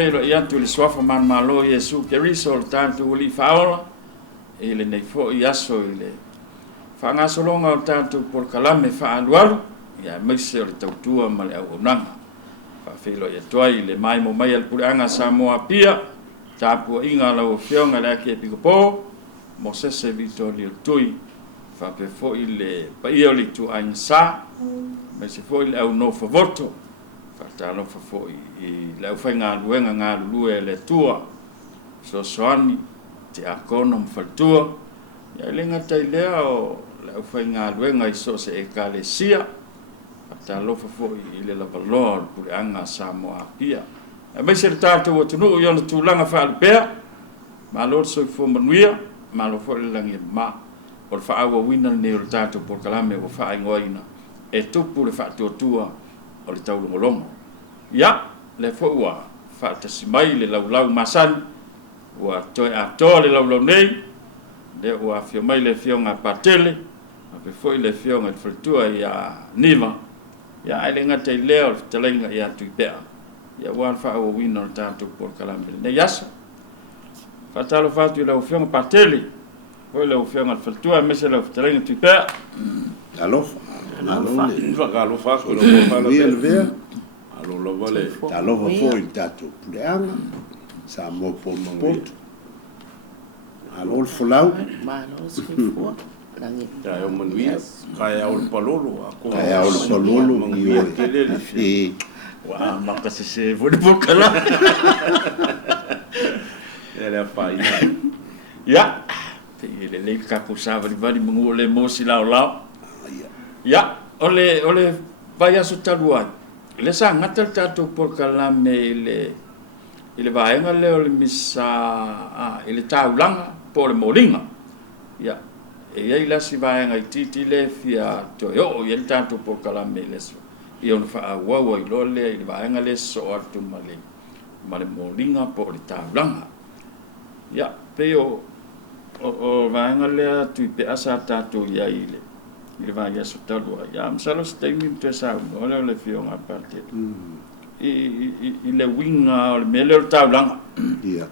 felo ia tu le swafa man malo Yesu Keriso le tantu li faola ele nei fo iaso ile fa nga solonga o tantu por kalame fa alualu ia mese o le tautua ma le auonanga fa felo ia toai le mai mo mai al pureanga Samoa pia tapu inga la o fionga le ke pikopo mo sese vito li tui fa pe fo ile pa io li tu ainsa me se fo ile au no favoto fa talo fa fo i le fa nga luenga nga lue le tua so soani te akono mfatua ya lenga tai lea o le fa nga luenga i so se ekalesia fa talo fa fo ile la valor pure anga Samoa pia e me se tato o tunu yo no tulanga fa albea ma lor so fo manuia ma lo fo le langi ma o fa awa wina ne o tato por kalame o fa ngoina e tupu le fa tua o le tau longo ya le fo wa fa tasimai le lau masan wa toi a to le lau nei de wa fio mai le fio nga patele a pe fo le fio nga tua ya nima ya ai le ngata leo te lenga ya tu pe ya wa fa awa wina o tato por kalame ne yasa fa talo fa tu le fio nga patele o le fio nga tua me se le te lenga tu pe alofa alofa ko lo fa le alo lo vale alofa foi tato puleanga sa mo po alo fulau ma no se fo langi ya o manuia kai au palolo ko ai au palolo mangia tele e wa ma ka se vo de bocala ele fa ya le ka ko sa vali mo le mo si la ya ole vaya su talua le sa ngatal tato por kalame ile vaenga le ole misa ile taulanga por molinga ya e ia ila si vaenga titi le fia to yo ile tato por kalame le so io no fa wa ile vaenga le so atu male molinga por taulanga ya peo o vaenga le tu pe asa tato ya ile va ya sotalua ya msalo stemi mtesa ole le fio nga parte ile winga ole mele o taulanga ia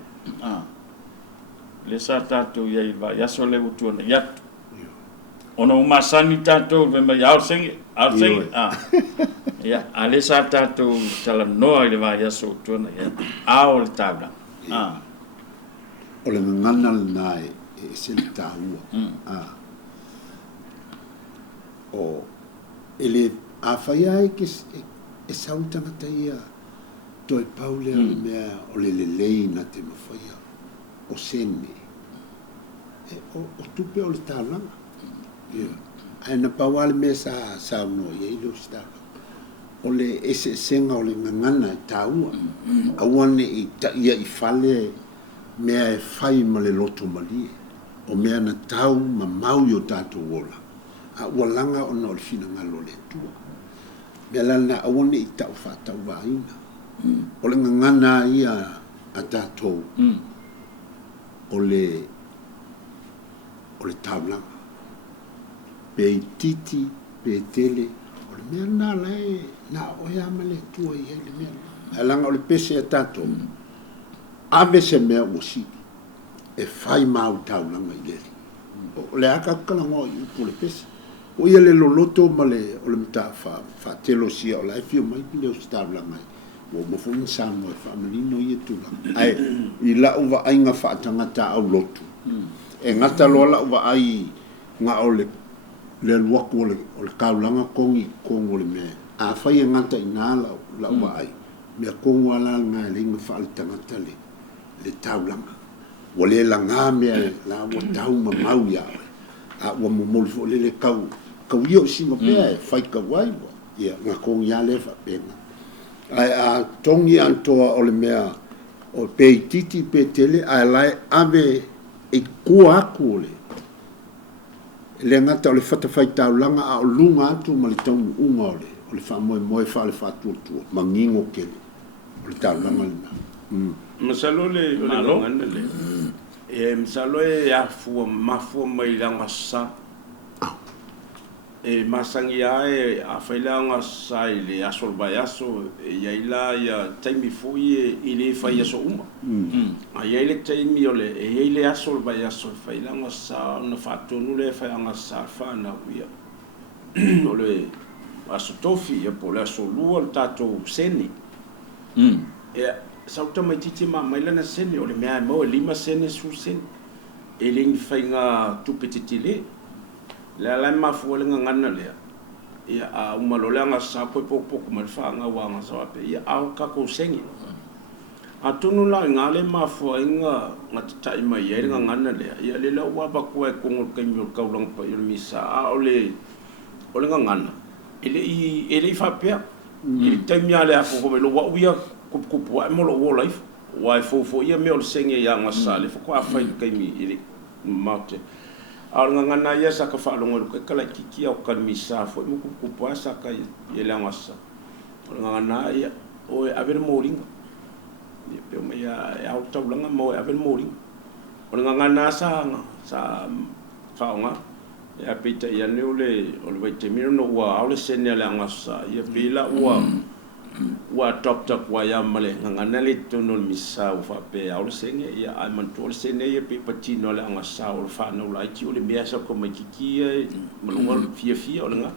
le sa tato ya iba ya sole utu na ya ono masani tato ve ma ya sing ya ale sa tato tala no ile va ya so utu na ya ole tabla ole ngana na e sel taua o ele a faia e que e sauta na taia to e paule me o le na te mafaia o sene o tupe o le talanga ai na pawale me sa no ye lo sta o le ese senga o le ngana taua awane i ia i fale me e fai ma le loto mali o me na tau ma mau yo tato wola a walanga o no fina ngalo le tua me lana awone i tau fata waina o le ngana ia a tato o le taulanga pe titi pe tele o le mea na lai na o ya male tua i le mea langa o le pese a tato ave se mea o si e fai mau taulanga i le o le aka kalango i upu le pese o ia le loloto ma le o le mita fa telo sia o lai fio mai pile o stabla mai o mo fu insamo e fa malino ia tula ai i la uva ainga fa tangata au lotu e ngata lola uva ai nga o le luaku o le kaulanga kongi kongo le me a fai ngata ina la uva ai me kongo ala nga le inga fa al tangata le taulanga o le langa me la o tau ma mau ya a o mo mo le kau io singo pe fai ka wai ia nga kong ya le fa pena ai a tongi anto o le mea o pe titi pe tele ai lai ave e kua kule le ngata o le fata fai taulanga a o lunga atu ma le tau unga o le fa moe fa le fa tu mangingo kele o le taulanga le masalo le ngana le e masalo e afu mafu mai langa sa e masangi ai a failanga sai le aso ba aso ia ila ia taimi foi i le fai aso uma a ia le taimi ole e ia le aso ba aso failanga sa na fatonu le failanga sa fa na ia ole aso tofi e po le aso lua tato seni e sauta mai titi ma mai lana seni ole mea mo 5 seni su seni e le fainga tupetitile la ma fu le ngana le ia a uma lo le nga sa po po ma fa nga wa nga sa pe ia au ka ko sengi a tunu la nga le ma fu nga tai mai ia nga ngana le ia le la wa ba ko e ko ngol ka mi ka ulang pa il misa a ole nga ngana ele fa pe il te mi ale a ko lo wa ia ko wa mo lo wa life wa fo ia me o sengi ia nga sa le fo ko a fa ka mi ile maute al ngana ia sa ka fa longo ka kala kiki o kan misa fo mo ku pasa ka ye la ngasa ngana ia o aver moringa ye pe me ya auto langa mo aver moringa o ngana sa fa nga ya pita ya ne ole vai te mira no wa ole senya la ngasa ye bila wa top wa ya male ngana le tono misa o fa pe au senge ya ai man to senge ye pe patino la ngasa o fa no la ki o le mea sa ko mai ki malunga fia o nga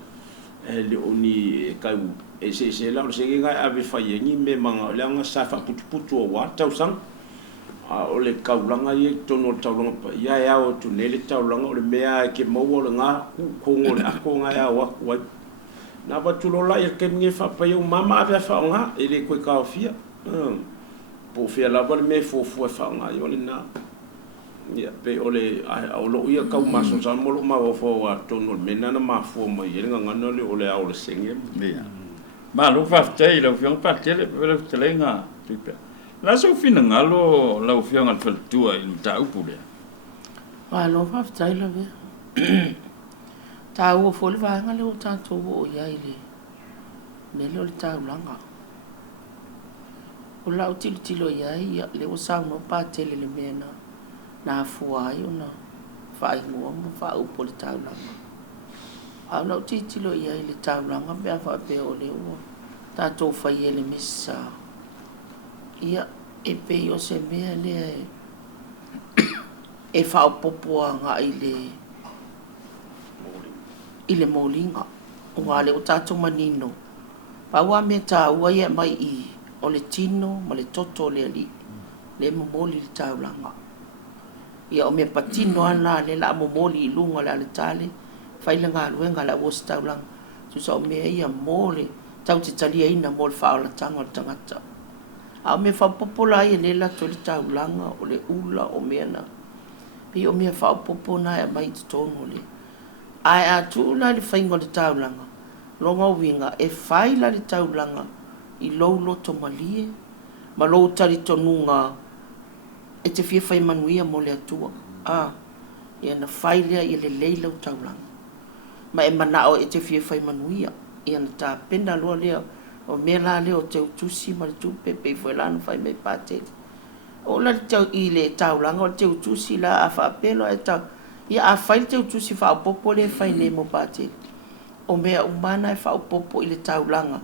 le oni ka u e se la o senge ga ave fa ye ni me manga la ngasa fa putu o wa tau sang o le kaulanga ye tono taulanga pa ya o tu ne le taulanga o le mea ke mo o nga ko ngole a ko nga ya wa na batulola ia ke nge fa pa eu mama ave fa nga ele ko ka fia po fia la bol me fo fa nga yo le na ia pe ole o lo ia ka ma so sa mo lo ma fo wa tono mena na ma fo mo ye nga ngano le ole o le senge ia ma lo fa te lo fiong pa te le telenga tipe la so fina ngalo la fiong al fel tua il ta upule wa lo fa te lo ve ta o fo le va nga le o tanto o ia ile le lo ta langa o la utility lo ia le o sa no pa te le mena na fu ai ona fa i mo fa o po le ta langa a la utility lo ia ile ta langa be fa pe o le o ta to fa ye le missa ia e pe yo se me le e fa o popo nga ile molinga o ale o tato manino pa wa me ta wa ia mai I o le tino ma le toto le ali le momoli le taulanga ia o me patino ana le la momoli lunga le tale fai le nga luenga la o taulanga tu so me ia mole tau te talia ina mol fa la tanga tangata a me fa popola ia le la to le taulanga o le ula o me na pe o me fa popona ia mai tono le ai a tu la le faingo le taulanga longa winga e fai la le taulanga I lo to malie ma lo tari tonunga e te fia fai manuia mo le atua ia na fai lea I le leila o taulanga ma e manao e te fia fai manuia ia na ta pena loa lea o mea la lea o te utusi ma le tupe pe foi lana fai mei pate o la tau I le taulanga o te utusi la a fa apelo e tau ia a fai te utusi fa popo le fai ne mo pate o mea umana e fa popo I le taulanga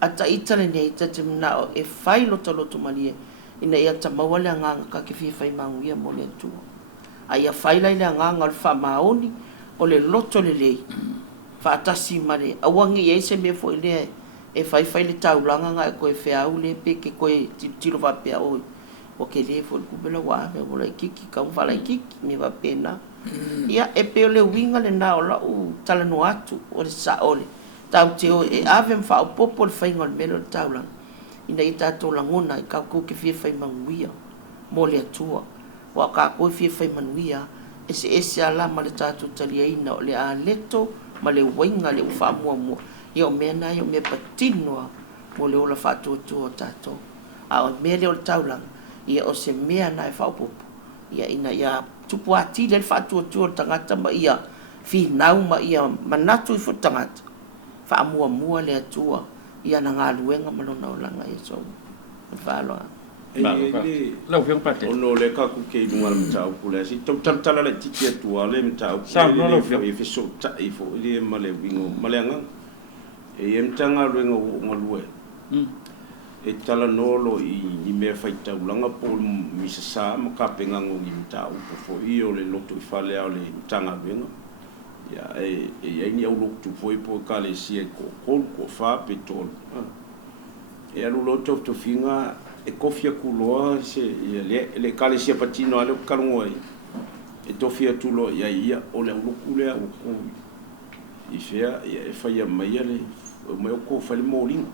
ata itale nei te mnao e fai loto malie ina ia ta mawale anga ka ke fi fai manguia mo le tu ai a fai lai le anga al fa maoni o le loto le lei fa atasi mare awangi ye se me foi le e fai le taulanga nga ko e fea u le pe ke ko tilo va pe o ke le fo ku bela wa me o le kiki ka u fala kiki me va pena ia e pe le winga le na o la u tala no atu o le sa ole tau te o e ave mfa o popo le whainga le melo le taulang ina I tato langona I kau kou ke fia whai manuia mo le atua wa ka kou fia whai manuia ese ala ma le tato talia ina o le a leto ma le wainga le uwha mua ia o mea na ia o mea patinoa mo le ola whatua o tato a o mea le o le taulang ia o se mea na e whao popo ia ina ia tupu ati le whatua o tangata ma ia whinau ma ia manatu I fu tangata fa mua le atua ia na ngaluenga malona o langa ia so fa lo lau fiang pate ono le ka ku ke dunga mtau kula si tom tam tala le tiki tu ale mtau sa no lo e fe so ta e fo le male wingo male nga e em tanga luenga ngolue e tala nolo i me faita ulanga po misasa makapenga ngi mtau fo i o le loto i fale ale tanga luenga ya e ni au loto fo i po kale si ko fa petol e alu loto to finga e kofia kuloa se le kale sia patino ale kalungoi e tofia tulo ia o le ulukule o ko i fea e faia mai ale o mai ko fale moling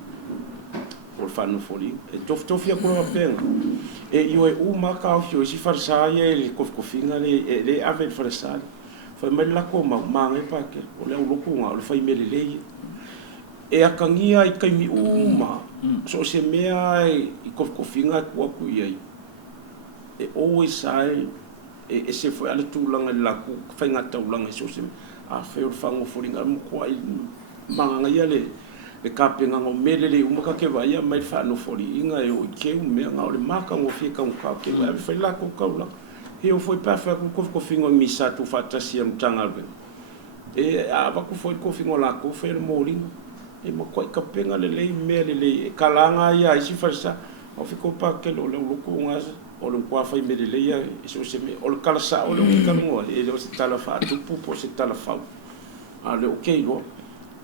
o fanu foli e tofia kuloa penga e io e uma ka fio si farsa ia le kofinga le ave farsa fa mai la ko ma ngai pa ke o le ulukunga o le fai mele le e akangia I kaimi uma so se mea I kofinga kua kui e always sai e se foi ale tūlanga la ku whainga taulanga so se a wheo whango whoringa mo kua I manga ia le kapenga ngo mele le umaka ke vai mai whano whoringa e o ke umea ngā le maka ngo whika ngā ke vai whai la ko kaula he o foi pawha ku kofinga misa tu whatasi am tanga e a waku foi kofinga la ko whai le mōringa e mo koi ka penga le mele le kalanga ia isi farsa o fiko pa ke lo loko ngas o lo kwa fai mele le ia so se me o le kalasa o le kalungo e lo se tala fa tu po se tala fa ale okay lo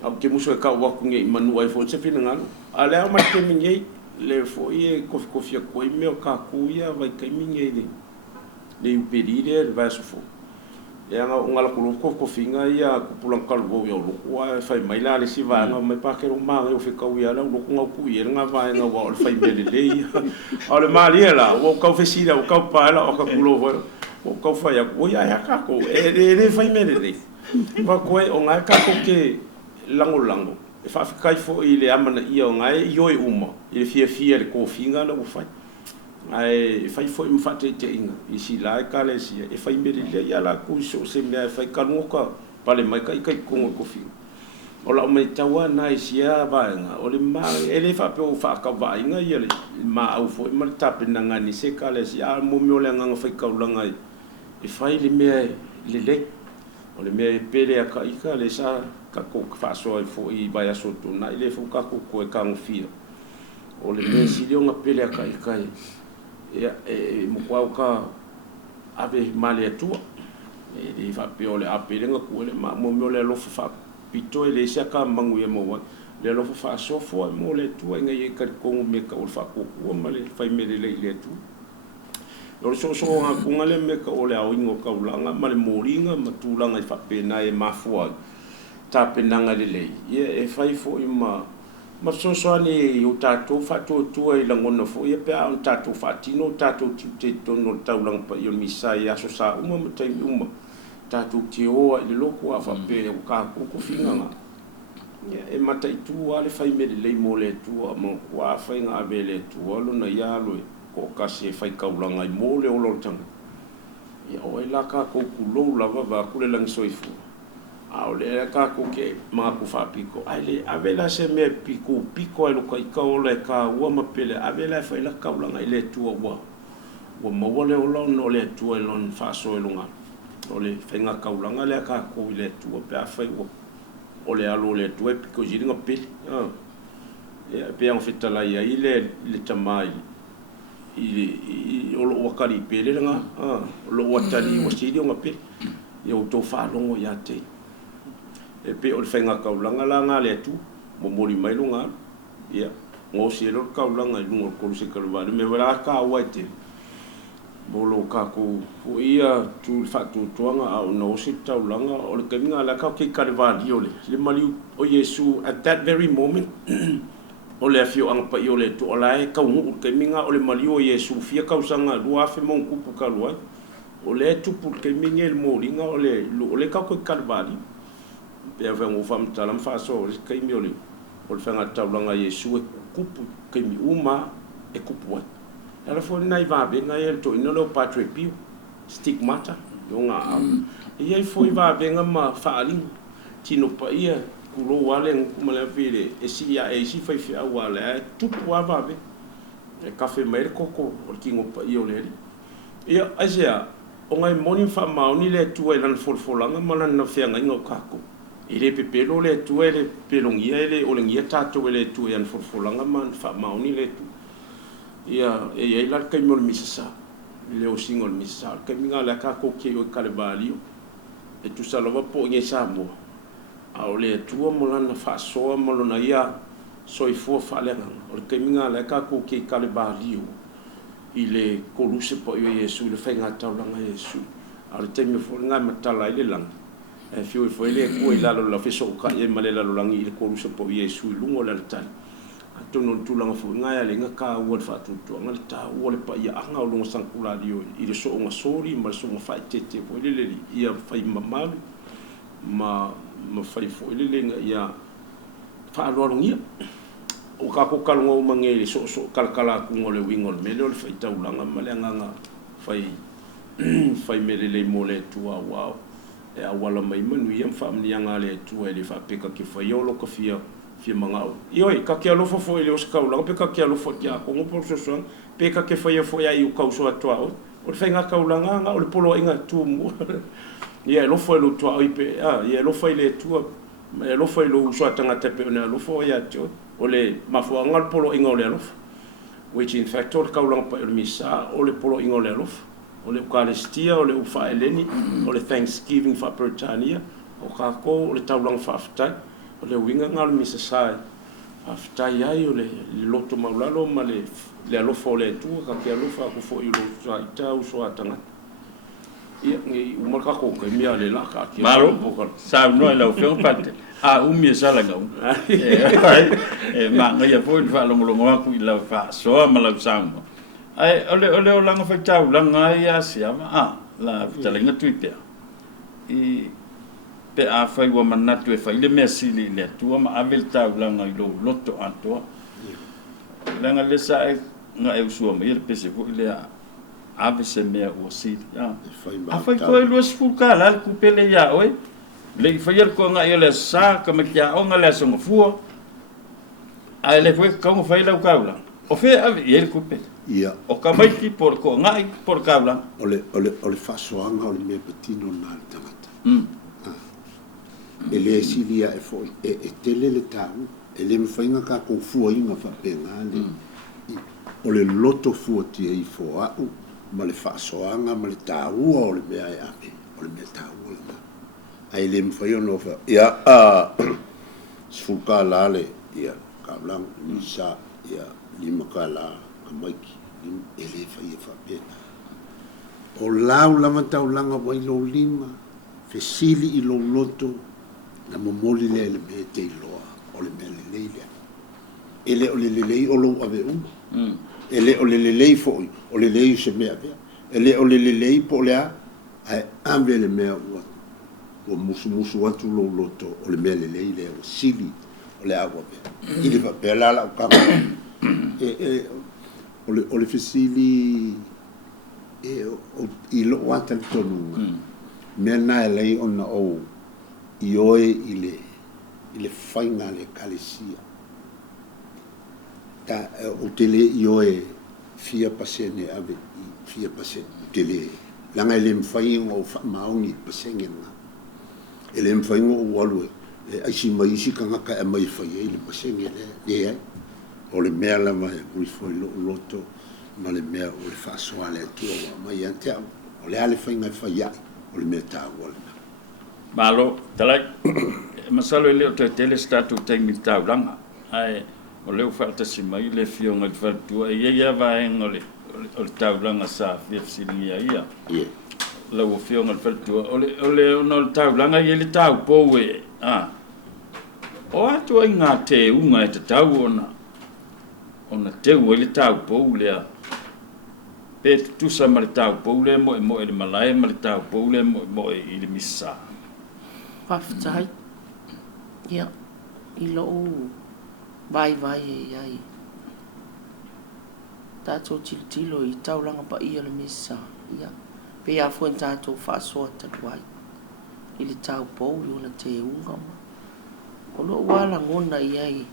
au ke muso ka wa ku ngai manu ai fo se fina ngalo ale au ma ke mingai le fo ie kofi ko me o ka ku ia vai ka mingai le impedire va so fo e anga ngala ko finga ia ku pulang kalbo yo lo wa fai mai la le si va nga mai pa ke ro ma o fe ka ia la lo ku nga pu ia nga va nga wa fai bele le ole mali la o ka fe si la o ka pa la o ka kulo o ka fa ya o ya ka ko e fai mele le va ko o nga ka ko ke lango e fa kai fo I le amana ia o nga yo e uma e fia le ko finga la o fai ai fai foi mfate te inga isi la kale si e fai mele le ya la ku so se me fai kanuka pale mai kai ko fi o la mai tawa na isi ya ba nga o le ma ele fa pe o fa ka ba inga ye ma au foi ma tape na ngani se kale si a mo me o le nga fai ka ulanga e fai le me le o le me pele a ka ika le sa ka ko fa so fo I ba ya so tu na ile fo ka ko e ka ngofia o le me si le nga pele a ka ika e mo kwa ka ave male tu e fa pe ole apele nga ku le mo le lo fa pito le sia ka mangu e mo le lo fa so fo mo le tu nga ye ka ko me ka o fa ko o male fa me le tu lo so nga ku nga le me ka ole a ingo ka ulanga male moringa matulanga fa pe na e mafua ta pe nanga le ye e fa fo ma so ni o tatou fatu tu I langono fo ia pe on tatou fatino tatou te tono taulang pa yo misai aso sa uma tai uma tatou te o le loko a fa pe o ka ko finga nga e matai tu ale fai me le mo le tu mo wa fai nga bele tu lo na ya lo ko ka se fai ka ulanga I mo le o lo tanga ya o la ka ko kulo la va ku le lang soifu au le ka ko ke ma ku fa piko ai le avela se me piko ai lo kai ka o le ka wa ma pele avela fa la ka ulanga ile tu wa mo wole o lo no le tu lo fa so e lunga o le fenga ka ulanga le ka ko ile tu pe a fa o le alo le tu piko jiringa pele e pe on feta la ia ile le tamai o lo wakari pele nga lo watari o sidi o pele yo to fa longo ya te e pe o fenga ka ulanga la nga le tu mo mori mai lunga ia ngo si lo ka ulanga lungo ko se ka va me wala ka waite bolo ka ko ia tu fa tu toanga au no si ta ulanga o le kaminga la ka ke ka va dio le mali o Yesu at that very moment o le afio ang pa yo le tu olai ka ngu kaminga o le mali o Yesu fia ka usanga lua fe mon ku ka lua o le tu pu kaminga el moringa o le ka ko ka va pe ave ngo fam talam fa so kai mi ole o le fanga taulanga Yesu e kupu kai mi uma e kupu ala fo nai va be nga el to no lo patre pio stigmata yo nga e ai fo va be nga ma fa ali tino pa ia kulo wale kuma la vile e si ya e si fa fa wale tu wa va be e kafe mai le koko o kingo pa i o le ia asia o ngai moni fa mauni le tua i lana folfolanga ma lana feanga inga o kako i le pepelo le tua i le pelongia i le o le ngia tatou i le tua i lana folfolanga ma fa mauni le tua ia e ia i lana kaimi o le misasa i le o singo le misasa kaimi ngā le kako ke o i kale bālio e tu salava po ngai Samoa a o le tua mo lana fa soa mo lona ia soifua fa'aleanga o le kaimi ngā le kako ke i kale bālio i le koluse po i Yesu le whainga taulanga Yesu a le teime fo ngā matala i le lang e fio i fo i le kua i lalo la fiso o ka i ma le lalo langi i le koluse po i Yesu i lungo le tali a tono le tūlanga fo ngā ia le ngā ka ua le whātutua ngā le tā ua le pa ia anga o lungo sankula dio i le so o ngā sori ma le so o ngā whai tete fo i le le ia whai mamalu ma whai fo i le le ngā ia whaaluarungia o ka ko kalunga o mangele so kalkala ku ngole wingol mele o le fai taulanga male nganga fai mele le mole tua wow e awala mai manu ia famni anga le tua le fa peka ke fai o lo ka fia mangau ioi ka ke alo fo ile o ska ulang peka ke alo fo ya ko mo so peka ke fai fo ya i ka so atua o le fai nga ka ulanga nga o le polo inga tu mo ia lo fo lo tua i pe ia lo fai le tua e lo fai lo so atanga tepe na lo fo ya tio o le mafua ngal polo inga o le alof which in fact o le kaulang pa el misa o le polo inga o le alof o le Eucharistia o le ufa eleni o le Thanksgiving fa Britania o kako o le taulang fa aftai o le winga ngal misa sai aftai ai o le loto maulalo ma le alof o le tu ka ke alofa ko fo i lo sa tau so atanga ia ngi umal kako ke mia le la ka ki malo sa no la fe pate a umi sala ngau e ma ngai foi fa longo ku la fa so ma la sango ai ole o langa fa tau langa ia sia ma la talenga twitter i pe a fa wa manatu e fa ile mesili le tua ma avel tau langa i lo loto anto langa le sa nga e usua ma ile pese ko ile ave se mea o si ya a fa ko e lo sfuka la ku pele ya oi le faier ko nga ele sa ka me kia o nga le so fu a le foi ka mo fai la kaula o fe ave ele ku pe ia o ka mai ki por ko nga por kaula ole fa so anga ole me petino na tangata ele silia e foi e tele le tau ele me fai nga ka ko fu inga fa penga le ole loto fu ti e fo a ma le fa so anga ma le tau ole me ai ame ole me tau ai le mfai no fa ia sfuka lale ia kablang misa ia lima kala amaiki ele fai fa pena o lau lama tau langa wai lo lima fesili i lo loto na momoli le me te loa o le mele leile ele o le lei o lo ave ele o le lei fo o le lei se me ave ele o le lei po le ai ave le me o musu atu lo loto o le mele leile o sili o le agua be ili fa bela la o kama o le fesili o i lo wata le tonu mena e lei ona o i oe i le whainga le kalesia ta o tele i oe 4% ave 4% tele langa le mwhainga o maungi pasengenga ele mfaingo o walu ai si mai si kanga ka mai fai ele pasenge le o le mea la mai ui foi loto ma le mea o le fa soale tu mai ante o le ale fainga fai o le mea ta wala malo talai masalo ele o tele statu taimi tau langa ai o le falta si mai le fionga le faltu ia va en o le tau langa sa fsilia ia la o fionga le faltu ole no tau langa ia le tau po e o atu nga te unga te tau ona te o le tau po le pe tu sa ma le tau po le mo le malai ma le tau po le mo i le misa Whaftai. Ia. I lo vai e ai. Tātou tilo i taulanga pa ia le misa. Ia. Pe a fuen tātou whaasoa tatuai. I le tau pou i ona te unga ma. O lo wala ngona i ai.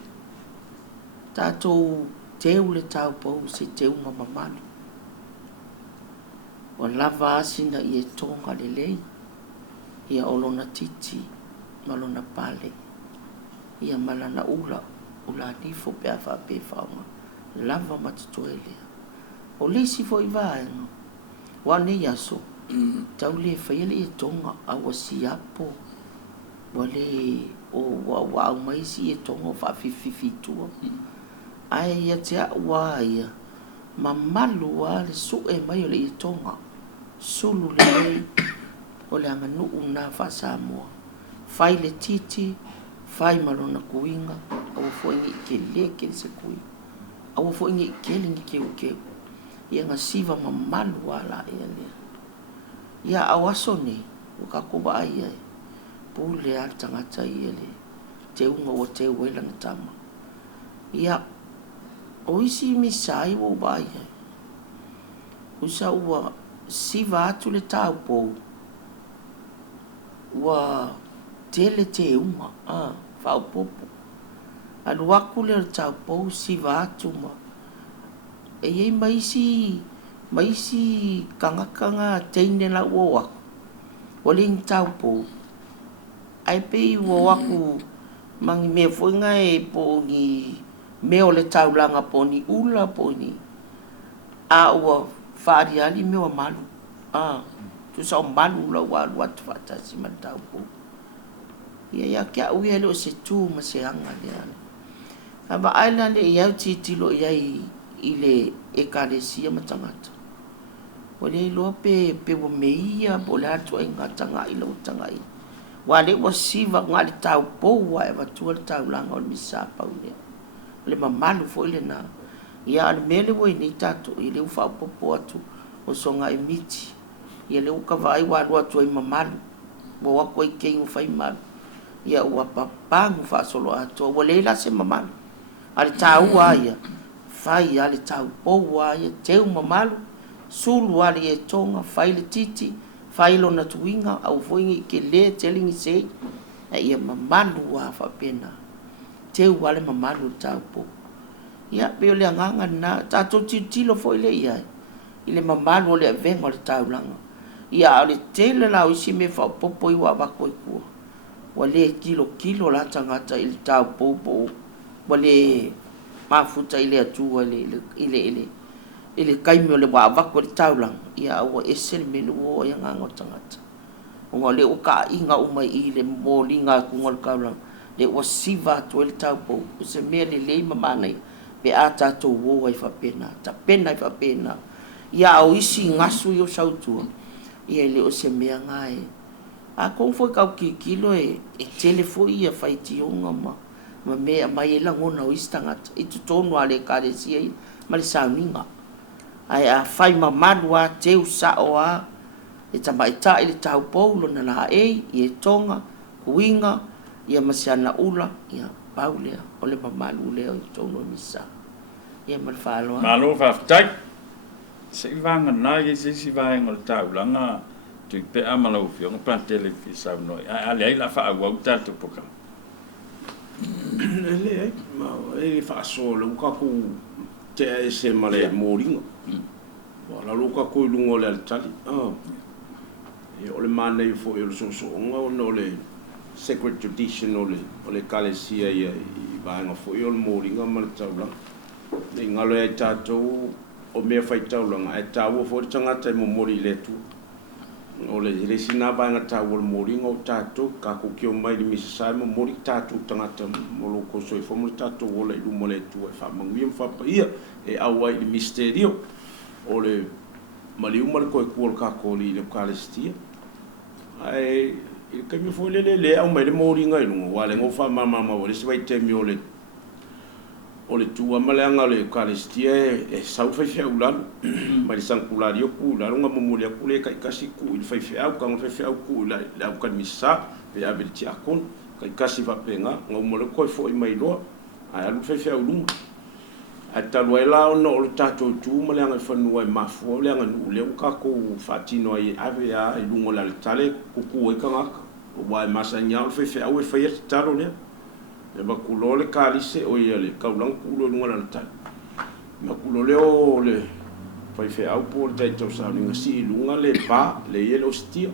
Tātou teu le tau pou se teu mamamani. O lava asina i e tonga le lei, ia olona titi, malona pale, ia malana ula nifo pe afa pe faunga, lava matitoelea. O leisi fo i vaenga, wane yaso, tau le whaile i tonga awa siapo, wale o wa maisi e tonga fa fifitua. Ai ia te awa ia, mamalu wa le su e mai o le i tonga, sulu le lei, o le anga nuu na fa Samoa. Fai le titi, fai malona kuinga, awa fo ingi ke le se kui. Awa fo ingi ke lingi keu. Ia nga siva mamalu wala ia lea. Ia awasone, uka kuba ai ai. Pule al tangata ia le. Te unga o te uela na tama. Ia, o isi misai wo ba ai. Usa ua siva atu le tau pou. Ua tele te unga, whao popo. Anu waku le tau pou siva atu ma. E iei maisi kangakanga teine la ua waku. Wale ni tau pou. Ai pei ua waku mangi mea fuinga e po ni meo le tau langa po ni ula po ni. A ua whaari ali meo malu. Tu sa o malu la ua atu whatasi ma tau pou. Ia kia ui o se tū ma se anga le ale. Aba aila le iau titilo iai i le ekaresia ma tangata. Wale loa pe wa meia po le atu ai ngā tanga i lau tanga i. Wale wa siva ngā le tau pou wa e watua le tau langa o le misa pau lea. Le mamalu fo ile na. Ia ale mele wa i nei tatu i le ufa popo atu o songa e miti. Ia le uka vai wa lua atu ai mamalu. Wa wako i kei ufai malu. Ia ua papangu fa solo atu. Wale la se mamalu. Ale tau aia. Fai ale tau pou aia. Teu mamalu. Sulu ale e tonga. Fai le titi. Fai lo na tuinga. Au foingi ke le telingi se. Ia mamalu wa fa pena. Teu ale mamalu tau pou. Ia peo le anganga na. Tato tilo fo ile ia. Ile mamalu ole vengo le tau langa. Ia ale tele lau isi me fa popo iwa wako i kua. Wale kilo la tangata ili tau popo. Wale mafuta ile atu ile kaimi ole wa wako li tau lang. Ia awa esel melu o yang ango tangata. Unga le uka inga umai ile moli nga kungol kau lang. Le wa siva tu ile tau popo. Use mea le leima manai. Pe ata to wo i fa pena. Ta pena i fa pena. Ia au isi ngasu yo sautua. Ia ile o se mea ngai. A kong foi kau kilo e telefo ia faiti onga ma mea mai e langona o istangata. I tu tonu ale karesia i ma le sauninga. Ai a fai mamanu a teu sao a e tamaita ili tau paulo na laha i e tonga, kuinga, ia masiana ula, ia paulea, ole mamanu leo i tonu misa. Ia malfaloa. Malo faftai. Se vanga na i se vanga o tau langa. Tu pe amala o fio pa telefisa no ale ai la fa wa tanto poka ele ma e fa solo ka ku te se male moringa wala lo ka ku lungo le tali e ole mane fo yo so no le secret tradition ole kalesia i va nga fo yo moringa mal tawla ni ngalo e tato o me fa tawla e tawo fo tanga te mo mori le tu ole le sina ba nga tawol mori ngo tato ka ko kio mai di misa mo mori tato tangata mo lo ko so fo mo tato ole lu mo le tu e fa mangi fa pa ia e awa di misterio ole mali mo ko ko ka ko li le kalestia ai il ka mi fo le au mai le mori nga lu wale ngo fa mama ole se vai te mi ole tu amalanga le kalestia e sau fa fe ulan mai sang kulario ku la nga mo le ku le kai kasi ku il fa fe au ka fa fe au ku la ka misa pe abel ti akon kai kasi fa penga ngo mo le ko fo mai lo a lu fa fe au lu a talu la no le tato tu mo le nga fa no ma fo le nga nu le ka ko fa tino ai ave a lu ngo la tale ku ku e ka wa masanya fa fe au fa ye taro le e ba kulole kalise o yele ka ulang kulo ngala ta ma kulo leo le fai fe au po te to sa ni ngasi lunga le pa le yelo stia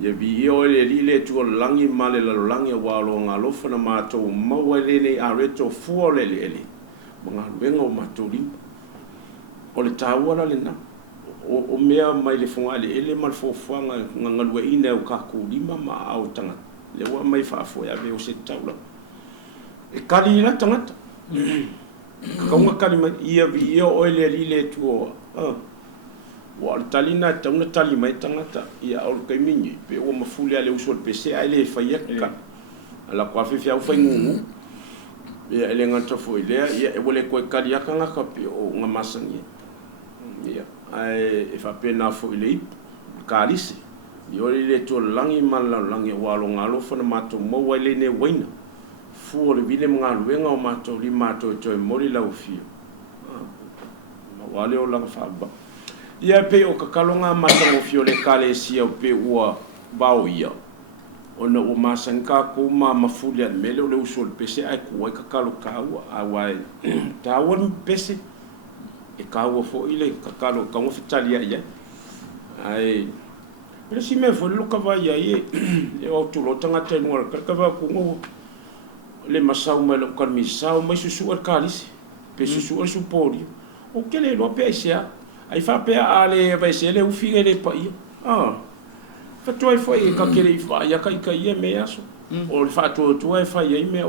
ye vi o le li le tu langi male la langi wa lo nga lo fana ma to ma wa le le a reto fu le le mga wenga o ma to li o le tawala le na o mea mai le fonga le ele mal fo fanga nga lue ina o ka ku lima ma au tanga le wa mai fa fo ya be o se tawla e kali na tanga ka nga kali mai ia vi o le li le tu o wa talina tanga tali mai tanga ta ia o ka mingi pe o ma fuli ale uso pe se ale fa ya ka ala kwa fi fa fa ngu ia ele ngata fo ile ia e wole ko kali ya ka nga ka pe o nga masangi ia ai e fa pena fo ile kalisi yo le to langi mala langi walo ngalo fo na mato mo wale ne waina fu le vile ngalo wenga o mato li mato to mori la ufio ma wale o lang fa ba ia pe o kakalonga mato o fio le kalesi o pe ua bao ia ona o masanka ko ma mafulia mele o le usul pese ai ko ai kakalo kawa awai tawon pese e kawa fo ile kakalo ka mo fitalia ia ai pero si me fo lo ka va ia e o tu lo tanga te no ka va ko ngo le masau me lo ka mi sau mai susu ar kalis pe susu ar supori o que le lo pe sia ai fa pe ale vai se le ufi le pa ia fa tu ai foi ka kere fa ia ka ia me aso o fa tu ai fa ia me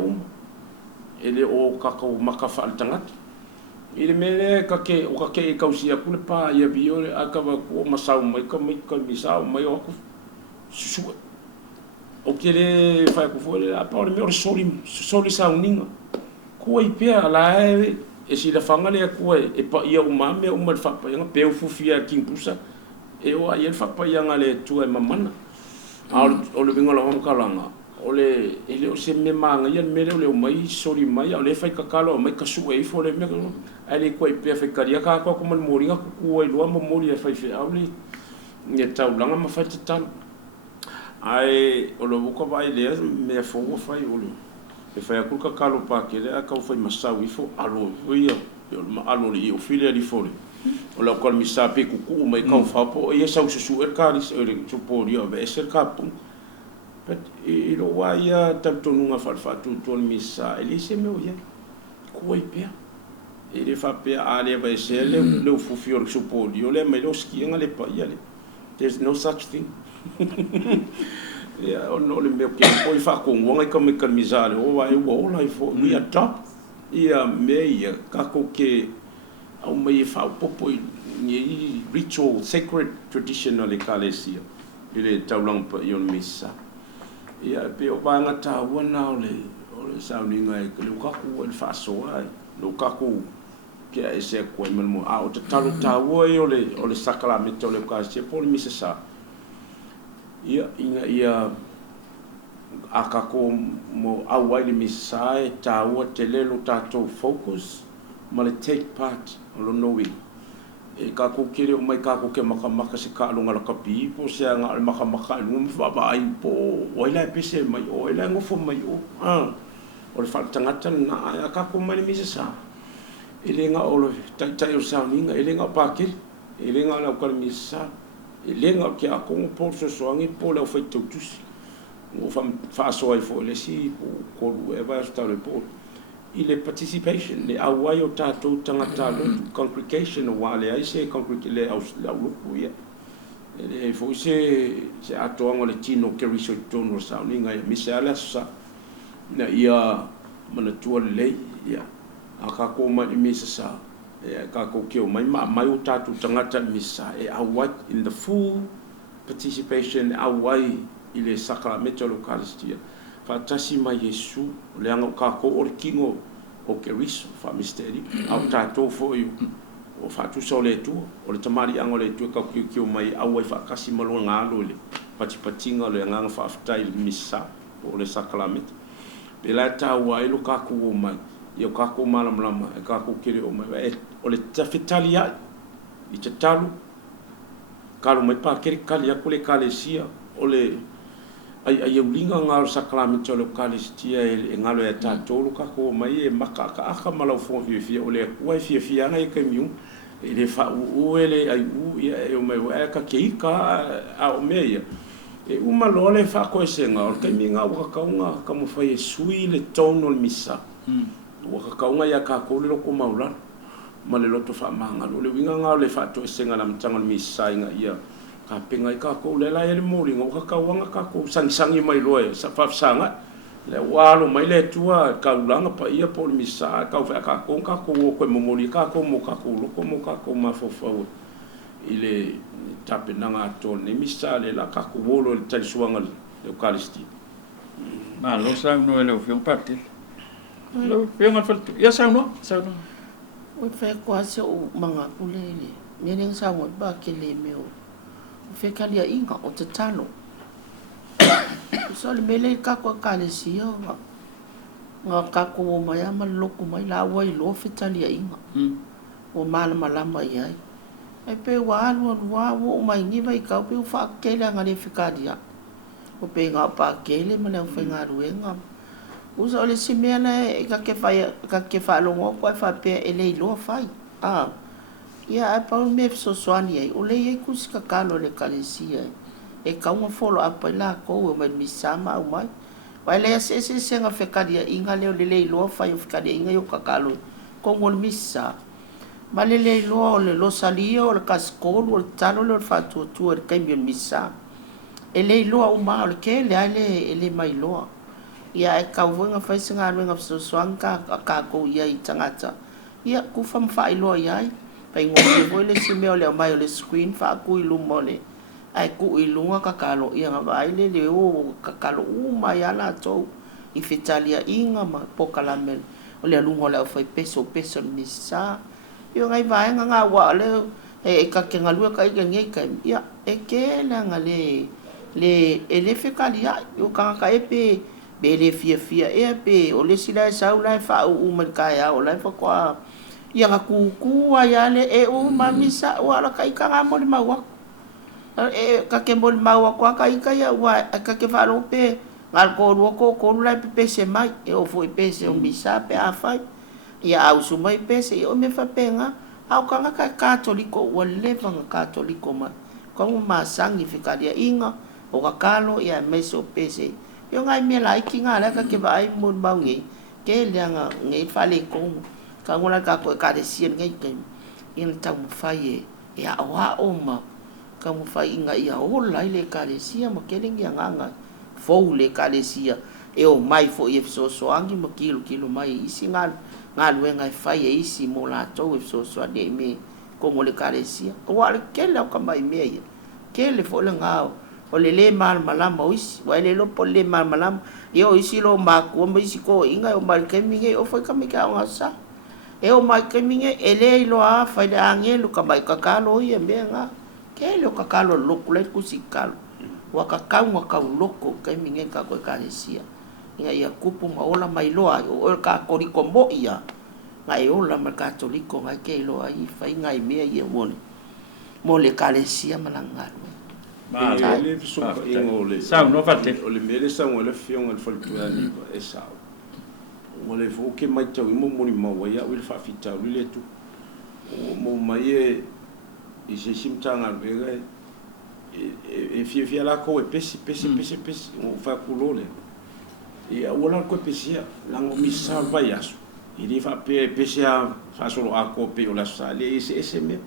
ele o ka ko maka fa tanga ile mele ka ke o ka ke kausia kule pa ia biore akava ko masau mai ka misau mai o ku susu o que le fa ko fole a pa me soli sa uninga ko ai pe ala e si la fanga le ko e pa ia o mame o mal fa pa ia pe o fufia kimpusa e o ia fa pa ia ngale tu e mamana o le vingola o kalanga ole ele o se me manga ia mele o mai soli mai o le fai kakalo mai ka su e fo le me ale ko e pe fa karia ka ko man moringa ko e lo mo mori e fai fe auli ne tau langa ma fa tal ai o lo ko vai le me fo fai o lo e fai ku kakalo pa ke le ka fai masau i fo alo ia o alo le o file di fo o la ko mi sa pe ku mai ka fa po e sa su e ka ri e tu po ri o be ser ka pu but e lo wa ia tanto nunga fa tu mi sa ele se me o ia ko e pe ele fa pe ale vai ser le fu fior su po ri o le mai lo ski ngale pa ia le there's no such thing yeah o no le me ke po fa ko ngonga ka me kan mizale o wa e wo la fo we are top ia me ia ka ko ke au mai fa popo ni ritual sacred traditional ecclesia ile taulang pa yon misa ia pe o banga ta wana ole sa ni ngai ke lu ka ku el fa so ai lu ka ku ke ai se ko mo a o talu ta wo ole sacramento le ka se por misa sa ia ia aka ko mo awai le misa ta wo tele lu ta to focus ma le take part lo knowing e ka ko kire o mai ka ko ke maka se ka longa la kapi po se nga maka lu fa ba ai po o ila pese mai o ila ngofo mai o o fa tangata na ka ko mai mi se sa ele nga o lo tai o sa ninga ele nga pa ke ele nga la ko mi sa ele nga ke a ko po so ngi po la fa tu o fa so ai fo le si ko lu e va sta le po ile participation le awai o tatou tangata lo congregation wale ai se congregation le au lupu ia e foi se atoanga le tino ke riso tono sauninga mi se ala sa na ia mana tua le ia aka ko mai mi sa e ka ko ke mai mai o tatou tangata mi sa e awai in the full participation awai ile sacramento eucharistia fatasi mai Yesu le anga ka ko orkingo o ke riso fa misteri au tatou fo yu o fa tu so le tu o le tamari anga le tu ka ki mai au ai fa kasi malo ngalo le patinga le anga fa ftai misa o le sacramento pe la ta wa ilo ka ko mai yo ka ko malam lama ka ko kire o mai o le tafitalia i te talu kalu mai pa kere kali ya kule kale sia o le ai ulinga ngal sakramento le eukaristia e ngalo e tātou ka ko mai e maka aka malau fo fi o le wai fi ana e kemiu e le fa o ele ai u e o mai e ka keika a o meia e uma lole fa ko senga o keminga o ka unga ka mo fa sui le tono le misa o ka unga ya ka ko le ko maula ma le loto fa manga le winga nga le fa to senga na mtanga le misa inga ia ka penga ka ko le la ele mori ngo ka wanga ka ko sang mai loe sa fa sanga le walo mai le tua ka ulanga pa ia po le misa ka fa ka ko ko momoli ka ko mo ka ko ma fo fo ile tape nanga to ne misa le la ka ko wolo le tali suanga le eukaristia ma lo sang no ele fiong parti lo fiong al faltu ya sang no o fe quase o manga ulele meneng sa mo ba ke le meu fe kalia inga o te talo so le mele ka ko kalesia nga ka ko mai ama loko mai la wai lo fe talia inga o mala mai ai e pe wa wo mai ni vai ka pe fa ke la nga le fikadia o pe nga pa ke le mana fe nga ruenga usa le simena e ka ke fa lo ngo ko fa pe ele lo fai ia a pa me so soani ai o le ai kus ka kalo le kalesia e ka un folo a pa la ko o me misama o mai vai le se nga fekadia inga le lo fai o fekadia inga yo ka kalo ko ngol misa ma le lo salio le kaskol o talo le fa tu le cambio misa e le lo o ma le ke le ele mai lo ia e ka vonga fai singa nga so soanga ka ko ia i tangata ia ku fam fai lo ia pai ngoi voi le si meo le mai le screen fa ku ilu mole ai ku ilu ka kalo ia vai le o ka kalo mai ala to i fitalia inga ma pokalamel o le lungo le fai peso misa io ngai vai nga wa le e ka ke ngalu ka i ngai ka ia e ke na ngale le fekalia io ka epe bele fia e pe o le sila sa u lai fa u man ka ya o lai fa kwa ia ka ku ya le e o mamisa o ala kai ka mo le mawa e ka ke mo le mawa kwa kai ka ya wa ka ke fa lo pe ngal ko lai pe se mai e o foi pe se o misa pe a fa ia au su mai pe se o me fa penga au ka katoliko o le va katoliko ma ko ma sangi fikaria inga o ka kalo ia me so pe se yo ngai me lai ki nga la ka ke vai mun ba ngi ke le nga ngai fa le ko ka ngona ka ko ka de sien ngai ke in ta mu fa ye ya wa o ma ka mu fa inga ia o lai le ka de sia mo ke le nga fo le ka de sia e o mai fo ye so angi mo kilo mai isi nga lu ngai fa ye isi mo la to so de me ko mo le ka de sia o wa ke le ka mai me ye ke le fo le nga o le mal malama o isi wa le lo po le mal malama yo isi lo ma ko mo isi ko inga o mal keminge o foi kamika o sa e o mal keminge ele lo a fa de angelo ka mai ka kalo ye menga ke lo ka kalo lo kule ku sikalo wa ka loko keminge ka ko kalesia inga ia kupu ma ola mai lo o ka ko ri kombo ia ngai ola ma katoliko ngai ke lo ai fa inga me ye mo le kalesia malanga ma le so ingo le sa no fate o le mele sa ngole fiong al faltuani ko e sa o le fo ke mai tau mo mo ma wa ya wil fa fita le tu mo mai e se simtanga be e fia la ko e pesi o fa kulole e wala ko pesi la ngo misa va yaso e li fa pesi fa solo a ko pe o la sale e se me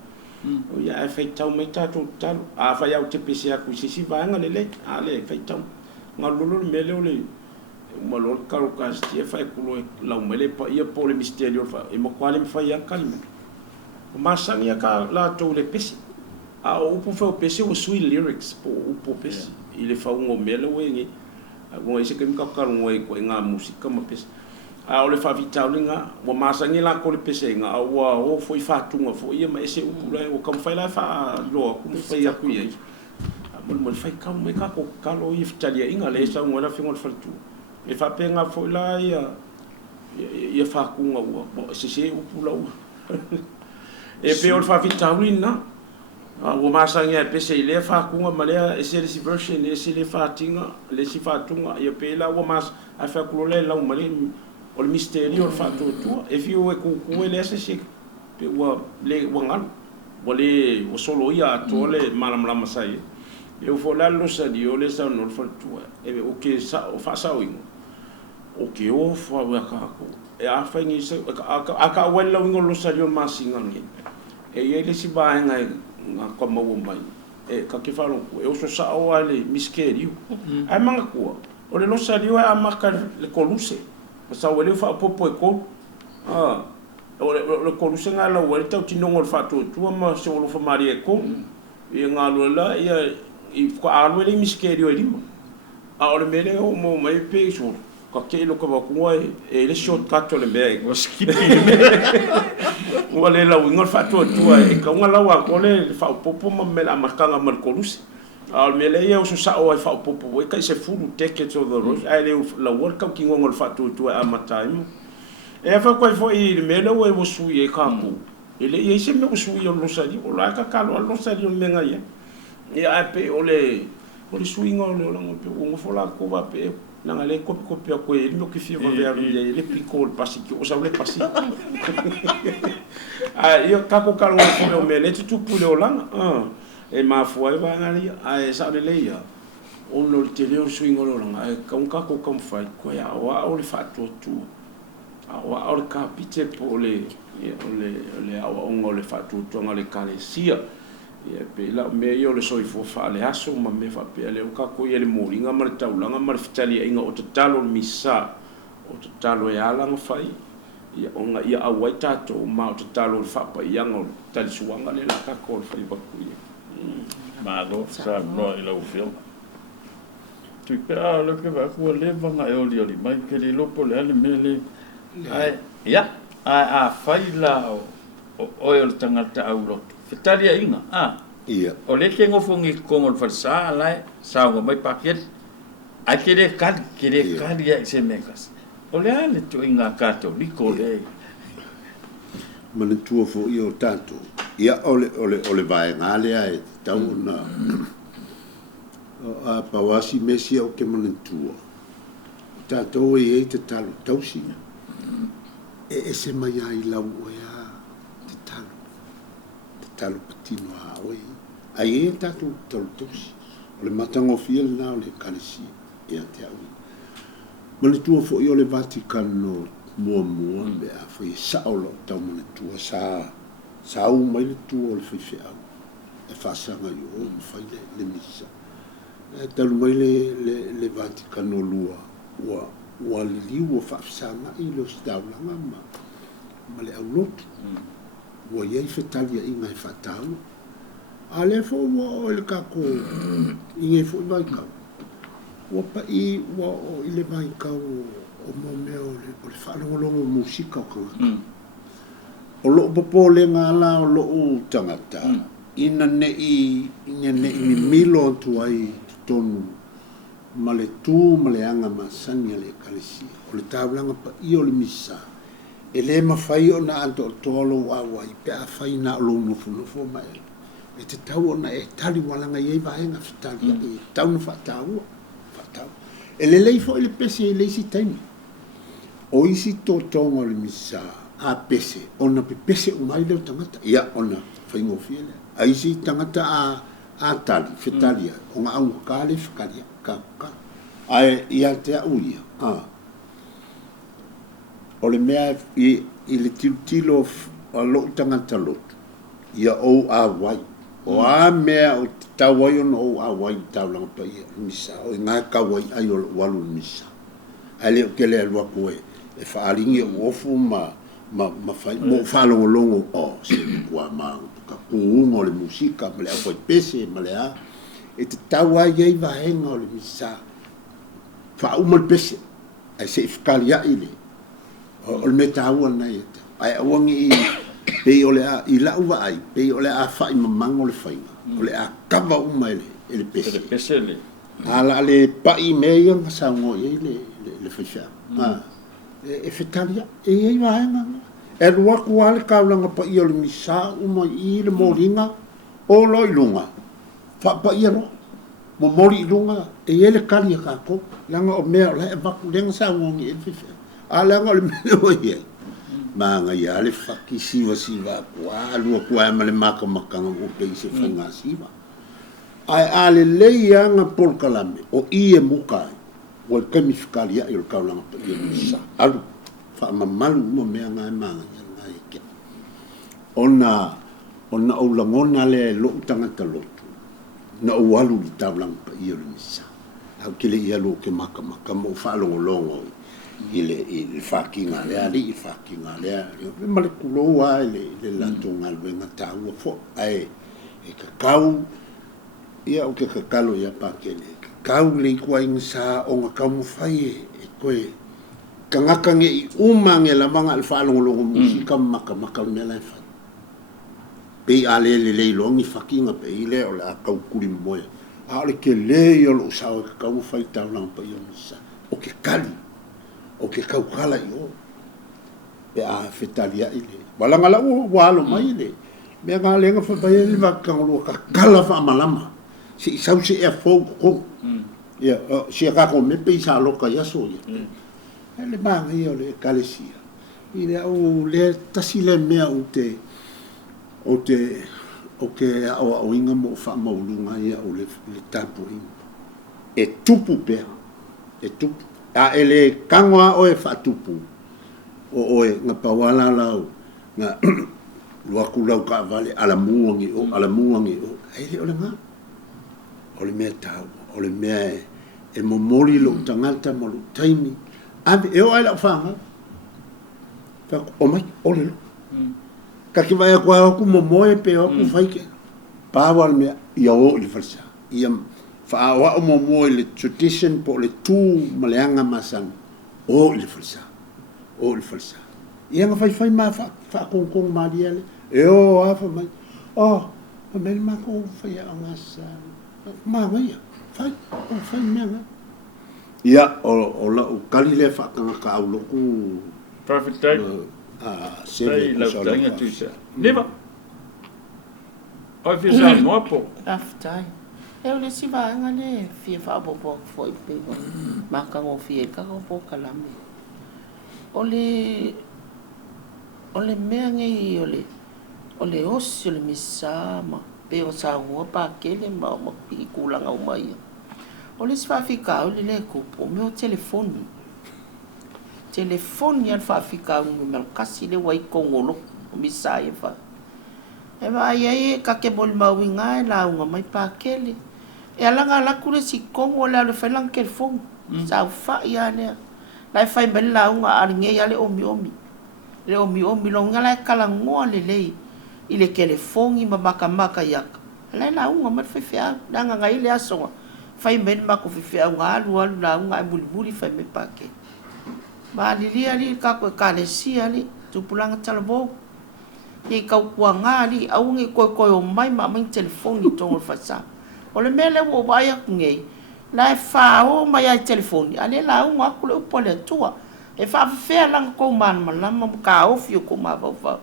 o ia e feitau mai tātou talo a whai au te pese aku sisi vaenga le a le feitau ngā lolo le mele o le malol karo kasi e whai kulo e lau mele pa ia po le misterio e mo kwa le mwhai ankali me o masangi a ka lātou le pese a o upo whai o pese o sui lyrics po upo pese i le whaungo mele o e ngi a kua ise ke mika karongo e koe ngā musika ma pese a o le whawitau nga wa masangi la ko le pese nga a wa o foi fatunga fo ia ma ese upula o kam fai la fa lo ku fai aku ia mo fai kam me ka ko kalo i fitalia inga le sa ngora fi ngol faltu e fa penga fo la ia fa ku nga wa se upula e pe o whawitau na o masangia pese ile fa kunga malea ese version ese le fatinga le sifatunga ia pela o mas a fa kulole la mali o misterio fa tu if you ku ele ese pe wa le wangal wale o solo ia tole malam sai eu fo la lo sa di o le sa no fa tu e o ke sa o fa sa o ke o fa wa ka ko e a fa ngi se aka wala ngolo sa di o masinga ngi e ele si ba ngai nga koma wo mai e ka ke falo e o so sa o ale miskerio ai manga ko o le no sa dio a marca le coluse o sa wele fa popo e ko o le coluse nga la wele tau tino ngol fa tu ma se o lo fa mari e ko e nga lo la i ko a lo le miskerio e limo a o le mele o mo mai pe so ka ke lo ko ba ko e le shortcut le me o skipi wale la ngol fa tu e ka nga la wa ko le fa popo ma me la marca nga mal coluse al mele ia o sa o fa popo e ka se fulu tickets of the rose ai le la world cup ki ngol fa tu a matime e fa ko fo i mele o e su e ka ku ele e se me su i lo sa di o la ka lo sa di me nga ia e a pe o le su ngol lo ngol pe o fo la ko ba pe na le ko ko e mo ki fi va ver le picol pasi ki o sa le pasi io ka ko ka ngol fo me le tu pule o langa e ma foi va ngari ai sa le leia on lo tele o swingo lo nga e ka un ka ko kom fai ko ya wa o le fatto tu a wa o ka pite po le a on le fatto tu nga le kale sia e pe la me io le soi fo fa le aso ma me fa pe le o ka ko ye le mori nga ma ta ulanga ma fitali inga o talo misa o talo ya la nga fai ia onga ia a waita to ma o talo fa pa ia ngo tali suanga le la ka ko fai ba ku malo sa no i lo fil tu pe lo que va ko le vanga e oli mai ke le lopo le ale mele ai ya a faila o el tangata aulo fitalia inga ia o le ke ngofungi kongol farsa lai sa ngo mai paket a ke le kali ya se mekas o le ale tu inga kato liko le mana tua fo io tanto ia ole vai ngale ai tau na a pawasi mesi o ke mana tua tanto e te talo tausi e se mai ai lau o ia te talo patino a oi ai e tanto talo tausi ole matango fiel na ole kanisi e te au mana tua fo io le Vaticano mua be a foi saolo tau mana tua sa u mai le tua le foi au e fasanga yo fai le misa e tau mai le Vaticano lua wa le liu fa fasanga i lo staula ma le au lotu wa ye fetalia inga e fatau ale fo wa le kako inge fo vai ka wa pa i wa o ile vai ka o mo meo le whanongolongo musika o kanga. O lo popo le ngala o lo u tangata. Ina nei ni milo tu ai tonu. Ma le tū ma le anga ma sani le kalisi. O le tāwlanga pa i o le misa. E le mawhai o na anto o tolo wawa i pe a whai na o lo nofo ma e. E te tau o na e tali walanga i eiva henga whatali. E tau na whatau. E le leifo e le pese e leisi taimi. O isi tō tonga le misa a pese, ona pe pese o mai leo tangata, ia ona whaingo fiele. A isi tangata a tali, whetalia, o ngā au kāle whakalia, ka. Ai, ia te a uia. O le mea i le tilo a lo tangata lotu, ia o a wai. O a mea o tawai ona o a wai tawlanga pa ia misa, o ngā kawai ai o walu misa. Ai leo ke le alua koe. E whaaringi o ofu ma whai, mo whalongolongo o se kua ma ka kuunga o le musika, ma le au whai pese, ma le a, e te taua iei vahenga o le misa, whauma le pese, ai se ifkali a ile, o le me taua nei, ai awangi i, pei o le a, i lau wa ai, pei o le a whai mamanga o le whainga, o le a kawa uma ele pese. Ele pese le. Ala le pai mea nga saungo iei le whaisha. E whetalia, e ei wahenga. E rua kua le kaulanga pa i o le misa, uma i le moringa, o lo ilunga fa pa ia lo mo mori ilunga e ele kali ka ko langa o mea la e vaku lenga sa ngongi e fife a langa o le mele o ia manga ia le faki siva kua lua kua e male maka makanga o pe se fanga siva ai ale leianga por kalame o ie muka o le kemifikali ia i le kaulanga pa ia misa alu fa mamalu mo mea ngai manga ngai ke ona o langona le lo tangata lotu na o walu li taulang pa ia le misa au kile ia lo ke maka mo fa longo il fakinga le ali il fakinga le me le kuloa le latunga le ngata u fo ai e kakau ia o ke kakalo ia pa kele kakau le kwa insa o nga kamu fai e koe kangaka nge i umange la manga al fa longo musika maka me la fa pe ale le longi fakinga pe ile o la kau kuri moya ale ke le yo lo sa o kakau fai taulang pa ia misa o ke kali o ke kaukala yo pe a fetalia ile wala ngala o walo mai ile me nga lenga fa ba ile va kanglo ka kala fa malama si sau si e fo ko ya si ka ko me pe sa lo ka ya so ya ele ba ngi yo le kalesia ile o le tasile me o ke o inga mo fa mo lunga ya o le tapu e tupu pe e tupu a ele kangwa o e fatupu o e nga pawala lau nga luaku lau ka vale ala muangi o ele o le nga o le mea tau o le mea e momoli lo tangata mo lo taimi ame e o ai la whanga o mai o le lo ka ki vai a kua ku momoe pe o ku faike pawal mea ia o le falsa ia fa wa mo le tradition po le tu maleanga masan o le falsa ia nga fai ma fa kong mariale e o afa mai o me ma ko fai anga sa ma mai fai mea ia o la o kali le fa ka au lo ku Prophet Day seve la tanga tu sa never oi fi sa mo po aftai e o le siva nga le fia fa bo foi pe maka ngo fia ka ko po kalame o le mea ngai o le osi o le misama pe o sa ua pa kele ma pi kulanga o mai o le siva fika o le ko o me o telefoni al fa fika o me kasi le wai kongolo o misa e fa e vai ai ka ke bol mawinga la nga mai pa kele e alanga la kule si kongo la le felang ke fong sa fa ya ne la fa bel la nga arnge ya le omi lo nga la kala ngo le ile ke le fong i maka ya la nga ma fa fa da nga ile aso fa ben ma ko fa nga lu la nga bulbuli fa me pa ke ba li ka ko ka le si ali tu pulang talbo e ka kwa nga li au ngi ko o mai ma min telefon i tong fa sa o le mele wo ba ya ngi la fa o mai ai telefon ale la u nga ku le pole tua e fa fe lang ko man ma la ma ka o fi ko ma fa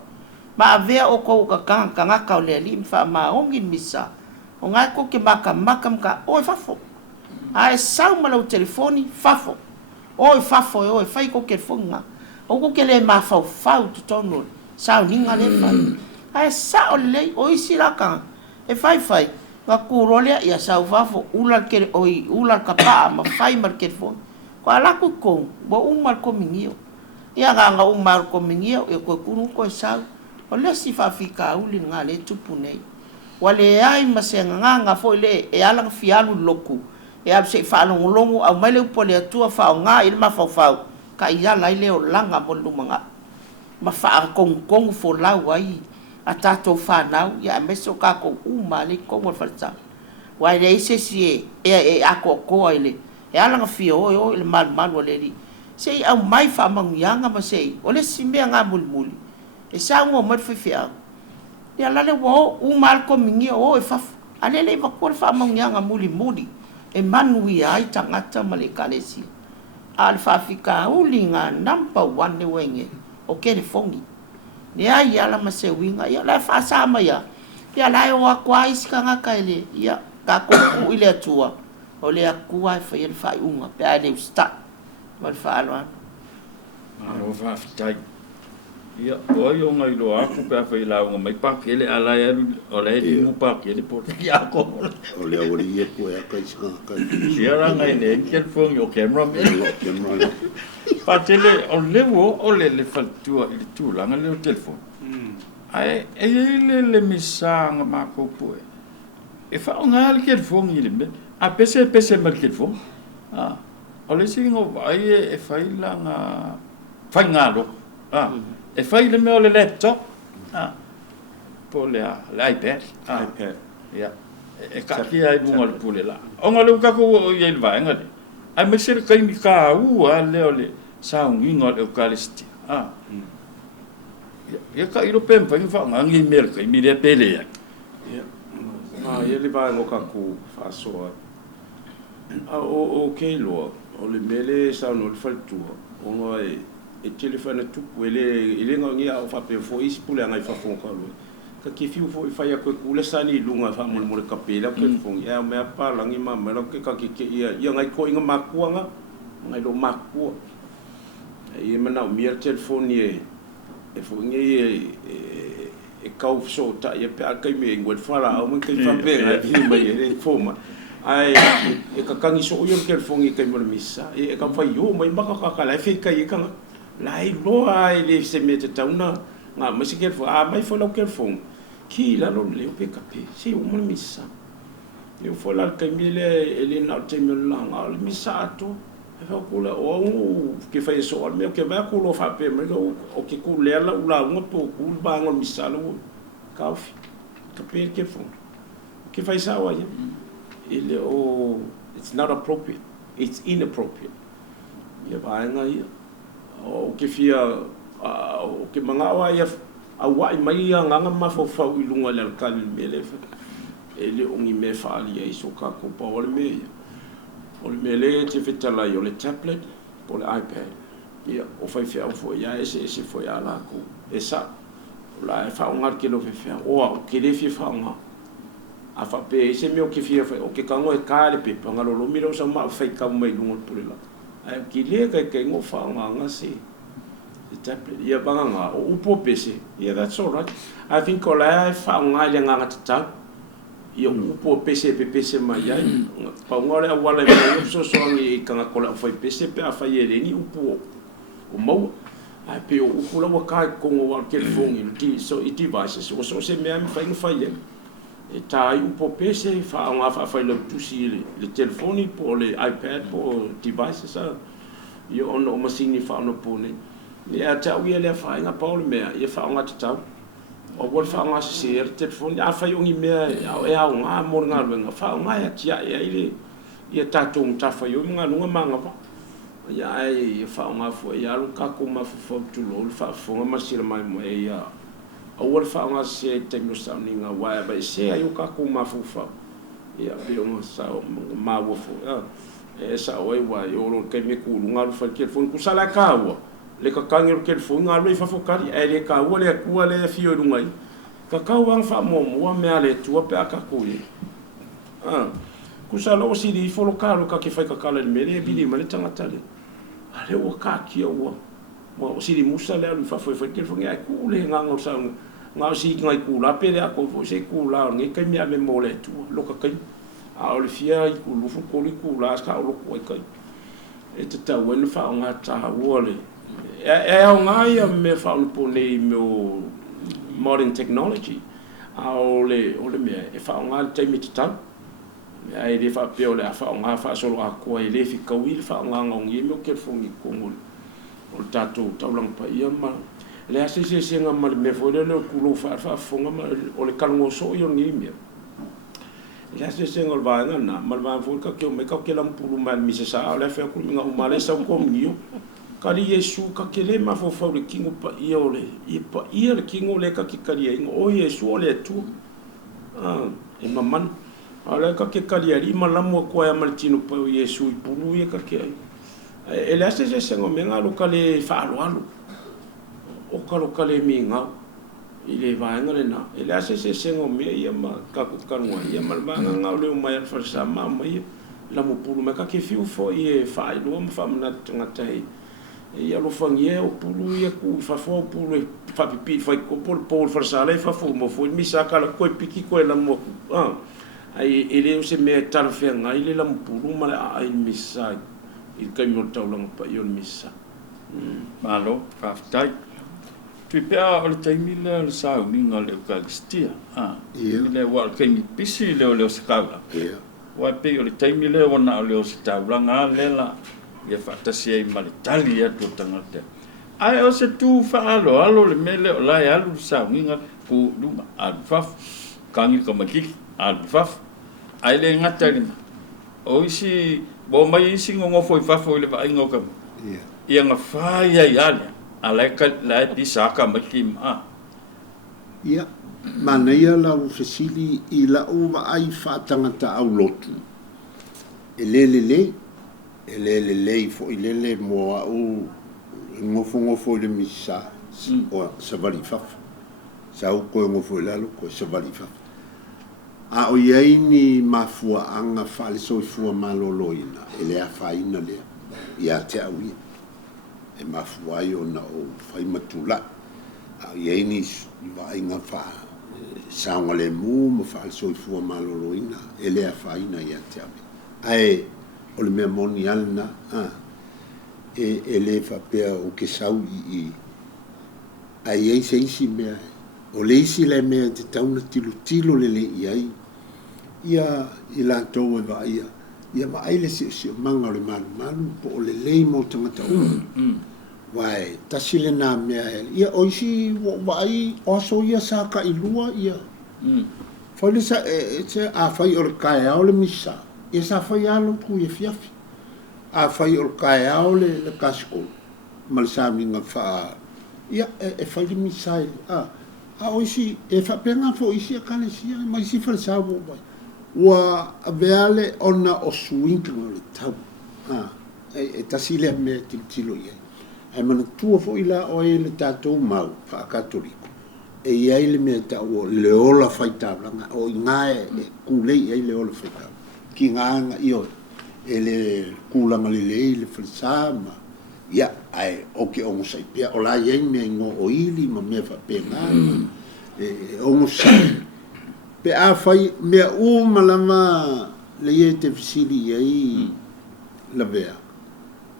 ma ve o ko ka nga le li fa ma o ngi misa o nga ko ke maka ka o fa fo ai sa ma lo telefoni fa fo o fafo o fai ko ke fonga o ko ke le ma fa tu tono sa ninga le fa ai sa o le o isira ka e fai ga ku role ya sa fafo ula ke ula ka pa ma fai mar ke fo ko ala ko bo umar ko mingio ya ga umar ko mingio e ko kunu ko sa o le si fa fika uli nga le tupune wale ai ma se nga fo le e ala fialu loku e ab se fa longo au mai le pole tua fa nga il ma fa ka ia lai le o langa mo lumanga ma fa kong fo la wai ata to fa nau ya me so ka ko uma le ko mo fa sa wai le se si e ako ko ile e ala nga fio o il mal wale li se au mai fa mangyanga ma se o le simbe nga mulmuli e sa ngo mo fa fia ya la le wo uma ko mingi o e fa ale le va ko fa mangyanga muli e manui ai tangata malekalesi alfa fika ulinga number 1 ne wenge o ke le fongi ne ai ala ma se winga ya la fa sa ma ya Pia lai o akua isi ka ngaka ele. Ia, ka kuku ile atua. O le akua e whai ele whai unga. Pia ele usta. Mal whaaloa. Aro whaafitai. Ia, oi o ngai loa aku pia whai launga mai pakele ala e alu o le e mu pakele po te kia ko. O le ori e po e a kai sika kai. Ia ranga i ne ken whongi o camera me. Patele o lewo o le whaltua i le tūlanga le o telefon. Ai, e le misanga mako poe. E whao ngā le ken whongi i le me. A pese mal ken whongi. O le singo vai e whai langa whai ngā lo. E whai le mea o le laptop. Po le iPad. iPad. Ia. E kaki ai bunga le pule la. O ngā le ukako o i ele vaenga le. Ai me sere kai mi ka ua leo le saunginga o le Eucharistia. Ia ka iro pempa i whao ngā ngi mera kai mi rea pele ia. Ia. Ia le vaenga o kaku whaasoa. O kei loa. O le mele sauna o le whalitua. O ngā e telefona tupu ele ngā ngia o whape fo isi pule angai whafonga loa. Ka ke fiu fo I whai a koe kule sani lunga wha mole ka pēla ke fongi. Ia mea pālangi mamera ke ka ke ia ngai ko inga makuanga. Ngai lo makua. Ia mana o mia telefoni e fongi e kau so ta ia pe kai me ngoi whala au kai whapenga i mai e foma. Ai e ka kangi so yo ke fongi kai mo misa. E ka whai yo mai maka ka la fe kai ka lai loa I le se me te tauna. Nga masi ke fo mai fo la ke fongi. Ki la lo le pe kape si o mo misa eu fo la ka mile ele na te me la al misa to e fa ko la o ke fa so al me ke va ko lo fa pe me o ke ku le la ula ngo to ku ba ngo misa lo ka fi kape ke fo ke fa sa wa ele o it's not appropriate it's inappropriate ia ba nga ia o ke fia o ke manga wa ia awai mai a nganga mafofau I lunga le alkali mele ele ongi me faali ai so ka ko pa ole me le te fetala yo le tablet po le iPad ia o fai fia fo ia ese fo ia la ko esa la fa ungar ke lo fia o ke le fia fa nga a fa pe ese me o ke fia o ke kango e ka le pe panga lo miro sa ma fai ka mai lunga po le la ai ki le ka ngo fa nga se tablet ia banga o upo pese yeah that's all right I think ko la fa nga le nga tata ia upo pese mai ai pa ngore wala me so ngi ka ko la fa pese pe fa ele ni upo o mau ai pe o upo la ka ko wa ke fongi ti so I devices so se me am fa ye e ta upo pese fa nga fa le tusi le telefoni po le iPad po devices io ono masini fa no pone ia tau ia le fa nga paul mea ia fa nga tau o vol fa nga se telefoni a fa yongi mea e a nga mo nga nga fa nga ia tia ia ile ia tatu ta fa yo nga nga manga pa ia ai fa nga fo ia lu ka ko ma fo tu lo fa fo nga masira mai mo ia o vol fa nga se te no sa ni nga wa ba se ayo ka ko ma fo fa ia be o sa ma wo fo e sa oi wa yo lo ke me ku nga lu fa ke fo ku sala ka wa le ka kangi ke fo nga le fa fo kari e le ka wo le ku le fio lu ngai ka ka wang fa mo me ale tu pe aka ku ye ku sa lo si di fo lo ka lo ka ke fa ka kala me le bi di ma le tanga tale ale wo ka ki o mo si di musa le lu fa fo ke fo ngai ku le nga ngo sa nga si ngai ku la pe le ko fo se ku la ngai ka mi ame mo le tu lo ka kai a o le fia I ku lu fo ko li ku la ska lo ko kai e te ta wen fa nga ta wo le e o ngai me fa un po nei mo modern technology o le me e fa nga te mi ta ai le fa pe o le fa nga fa so a ko e le fi ka wi fa nga ngi me ke fo ngi ko mo o tatu taulang pa ia ma le ase se nga ma me fo le ku lo fa fo nga ma o le kalngo so yo ngi me le ase se nga va na ma va fo ka ke me ka ke la mpulu ma mi se sa le fa ku nga o ma le sa ko mi kali Yesu ka kele ma fo fa le kingo pa ia ole I pa ia le kingo le ka ki kali o Yesu ole tu e maman ala ka ke kali ali ma la mo ko ya maltino pa Yesu I pulu ia ka ke e le ase se ngo me nga lo kale fa alo o ka lo kale mi nga ile vaenga le na ele ase se sengo me ia ma ka ngwa ia ma nga le mai fa sa ma mai la mo pulu ma ka ke fiu fo ie fa lo ma fa na ngata ia lo fangie o pulu ia ku fa fo pulu fa pipi fa ko pol fa sa le fa fo mo fo mi sa ka la ko piki ko la mo ai ele o se me tal fe nga ile la mo pulu ma ai mi sa il ka yo taulang pa yo mi sa malo fa tai tu pea o le taimile o le sauninga le Eucharistia. Le wa ke mi pisi le o le o se kaula. Wa pe o le taimile o na o le o se taulanga le la ia fatasi ai ma le tali atu tangata. Ai o se tu faalo alo le mele o lai alu sauninga ku luma alfaf kangi kamakiki alfaf. Ai le ngata lima. O isi bo mai isi ngongo foi fafo le va ingo kam. Ia nga fai ai ale. Alai ka lai pisaka makim ia mana ia la ufesili i la uva ai whaatangata au lotu elelele i fo ilele mo au ngofo le misa o savali faf sa u ko ngofo lalo ko savali faf a o yai ni mafua anga fale so fua maloloina ele a faina le ia te au e mafuai o na o fai matula a ieni vai nga fa saunga le mu ma fa so fu maloloina ele a faina ia te ai o le memoni alna e ele fa pe o ke sau i ai ei se isi me o le isi le me te tauna tilo le ia ila to va ia ma ai le se manga le malu po le mo tangata Wai, tasile na mea ele. Ia oisi wai oso ia saka ilua ia. Fai sa a fai or kai au le misa. Ia sa fai alo ku ia fiafi. A fai or kai au le kasko. Mal sa minga fa. Ia e fai le misa ele. A oisi e fa penga fo isi a kale sia, mai si fa sa bo bai. Wa aveale ona o swing le tau. E tasile me tilo ia. Ai mana tua fo ila o e le tatou mau fa katoliku e ia ile me ta o le ola faita langa o ngae kule ia le ola faita ki nganga io e le kulanga le falsama ia ai o ke o sai pe o la ia me ngo o ili ma me fa pe ngana e o sai pe a fai me o malama le ia te fisili ai la vea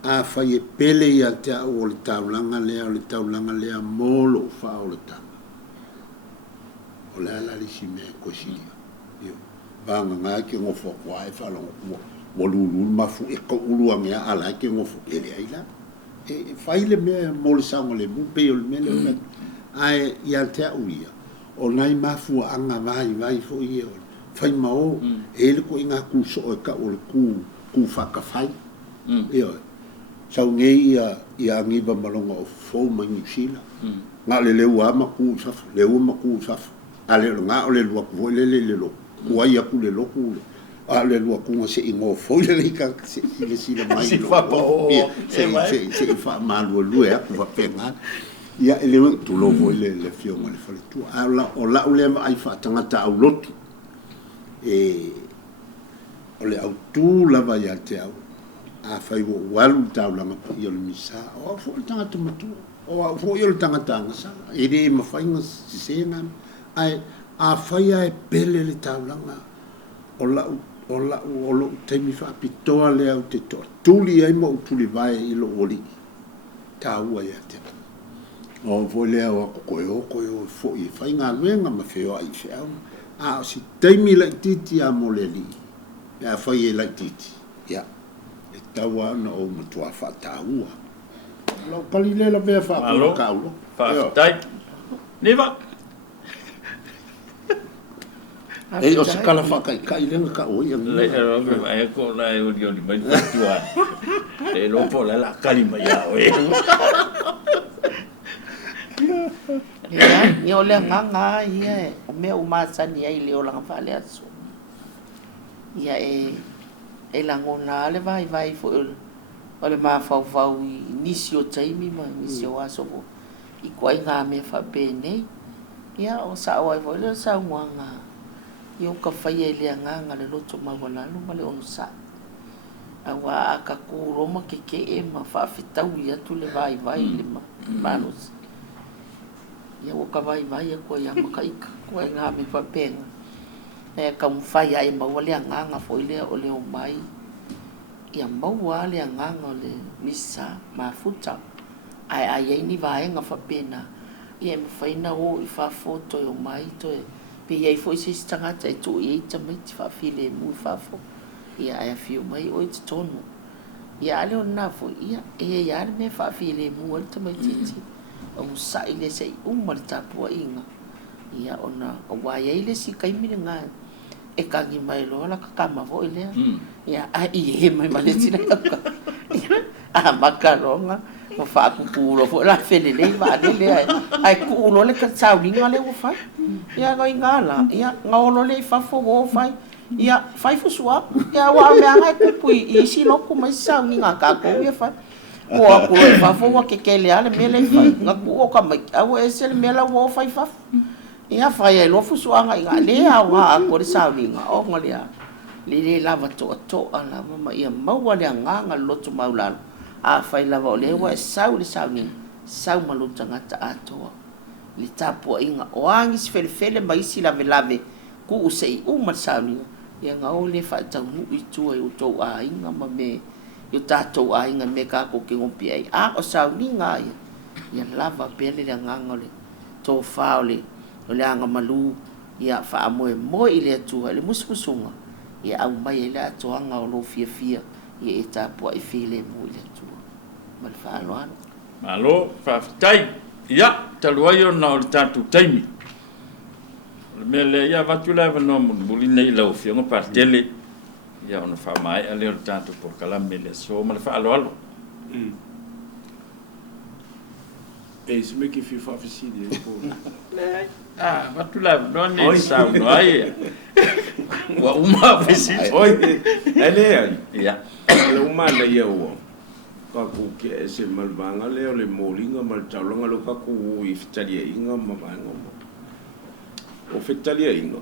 a fai e pele ia te o le taulanga lea molo fa o le tanga o le ala li si me kosilia io vanga nga ke ngofo kwa e fa lo mo lulu mafu e ko ulu anga ala ke ngofo ele ai la e fai le me mo le sango le bu pe o le me ai ia te uia o nai mafu anga vai fo ia fai mao e le ko inga ku so e ka o le ku fa ka fai io sau ngei ia ngiva malonga o fo mai New Zealand nga le ua maku saf ale nga o le lua ku le lo ku ia ku le lo ku ale lua ku se ingo fo le ka se le mai se fa po se fa malu lu e ku va penga ia ele tu lo vo le fio ma le fa tu ala o la o le ai fa tanga ta au lot e o le au tu la va ia te au a fai wo walu taulanga pa i o le misa o fo le tangata matu o fo i o le tangata ngasa e re ma fai ngas si sena ai a fai ai pele le taulanga o lo teimi fa pitoa le au te toa tuli ai mo tuli vai i lo oli taua ia te o fo le au koe fo i fai ngā luenga ma feo ai feo a si teimi lai titi a mo le li a fai e lai titi ia tawa na o matua fa taua lo palile la be fa ko kaulo fa tai neva e o se kala fa kai le ka o ia le ai ko la o di mai tua e lo po la kali mai ya o ia ni o le nganga ia o me o masani ai le o la fa le aso ia e la ngona le vai fo o le ma fau nisi o taimi ma nisi o aso i kwai ngā me fa bene ia o sa o ai le sa nganga yo ka fai e le nganga le loto mawala lu male on sa awa ka ku roma ke e ma fa fitau ia tu le vai le manos ia o ka vai ko ia ma kai ko nga me pa pen e ka mu fai ai ma wale nganga fo ile o le o mai ia ma wale nganga le misa ma futa ai ni vai nga fa pena ia me fai na o I fa foto o mai to pe ia foi se stanga te tu I te mai fa file mu fa fo ia ai fiu mai o te tonu ia le na fo ia ia me fa file mu o te mai titi o sa ile se mal tapu inga ia ona o wa ia ile si kai mi nga e ka ngi mai lo la ka ma vo ile ia ai he mai male tina ka a makaronga mo fa ku lo fo la fele le va le ai ku lo le ka tsau linga le wo fa ia go ingala ia ngolo le fa fo wo fa ia fai fu sua ia wa me anga ku pui I si lo ku mai sa ninga ka ko ia fa wo ku lo fa fo wa ke le ale me le fa nga ku o ka mai a wo ese me la wo fa fa ia fa ia lo fu sua nga ia le a wa ko le sa ninga o ngole a le lava to ala mama ia mau le nga lo to maulal a fai lava o le wa sau le sau ni sau malutanga ta atoa li tapo inga o angi si fele mai si lave ku usei uma sau ni ia nga o le fa tau nu I tua I to a inga ma me yo tato a inga me ka ko ke ngompi ai a o sau ni nga ia lava pele le nga ngole to fa le anga malu ia fa mo I le tua le musmusunga ia au mai le atoa nga o lo fia ia e tapo I fele mo le tua mal fa lo ano malo fa tai ia taluayo na o tatu taimi me le ia vatula no muli nei lo fio ngo partele ia ona fa mai ale o tatu por kalame le so mal fa lo e se me que fi fa fisidi vatula no nei sa no ai wa uma fisidi oi ele ai ia le uma le ia o ka ku ke se malvanga le o le molinga mal taulanga lo ka ku I fitalia inga mama ngoma o fitalia inga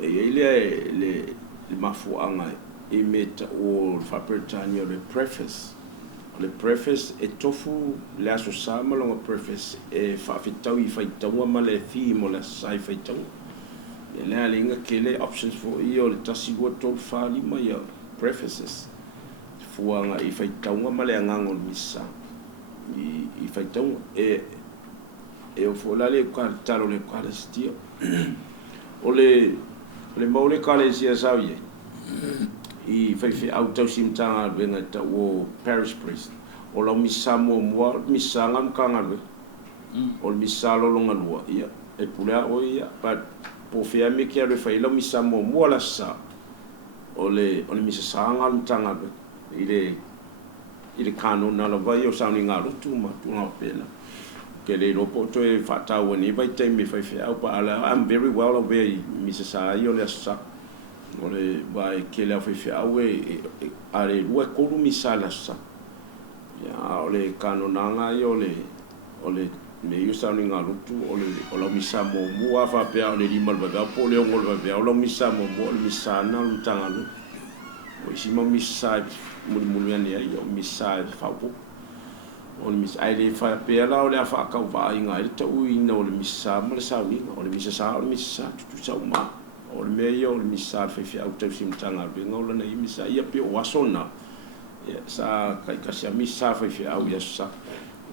e le mafuanga I meta o fa pertania le preface e tofu le aso sama lo preface e fa fitau I faitau ma le fi mo le sai faitau e le alinga ke le options for o le tasi go to fa lima ya prefaces fuanga I faitaunga ma le angango misa I faitaunga e o fola le ka talo le ka stia o le mau le ka le sia sawie I fai auto simtanga venga ta o parish priest o la misa mo misa ngam kanga le o misa lo longa lua ia e pula o ia but po fia me ke le fai la misa mo la sa o le misa sanga mtanga ile kanu na la vai o sauni nga lutu ma tu nga pela ke le ropo to e fata woni vai te mi fai fia pa ala I'm very well aware Mrs. Ayo le sa o le vai ke le fai fia we ale lua ko lu misala sa ya o le kanu na nga yo o le me yo sauni nga lutu o la misa mo mua fa pe o le limal ba po le ngol ba o la misa mo le misa na mtanga lu o si mo misa mulu yani ya misa fapo o le misa ai le fa pe la o le fa ka va inga i to i no le misa mo le sa ni o le misa sa o le misa tu sa ma o le me yo le misa fa fi auto sim tanga be ngol na i misa ia pe o asona ya sa kai ka sia misa fa fi au ya sa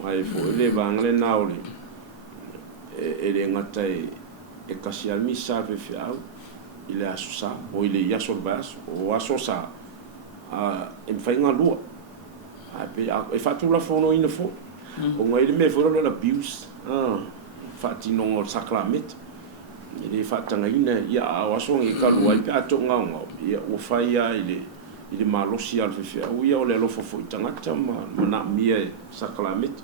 mai fo le bangle na o le e ngata e ka sia misa fa fi au ile asusa o ile ya so bas o asosa en fainga lua e fatu la fono ina fo o ngai me fo la abuse fati no sacrament ele fatanga ina ya aso ngi ka lua pe ato nganga ya o faia ile malosi al fe o ya o le lo fo tanga tama na mia sacrament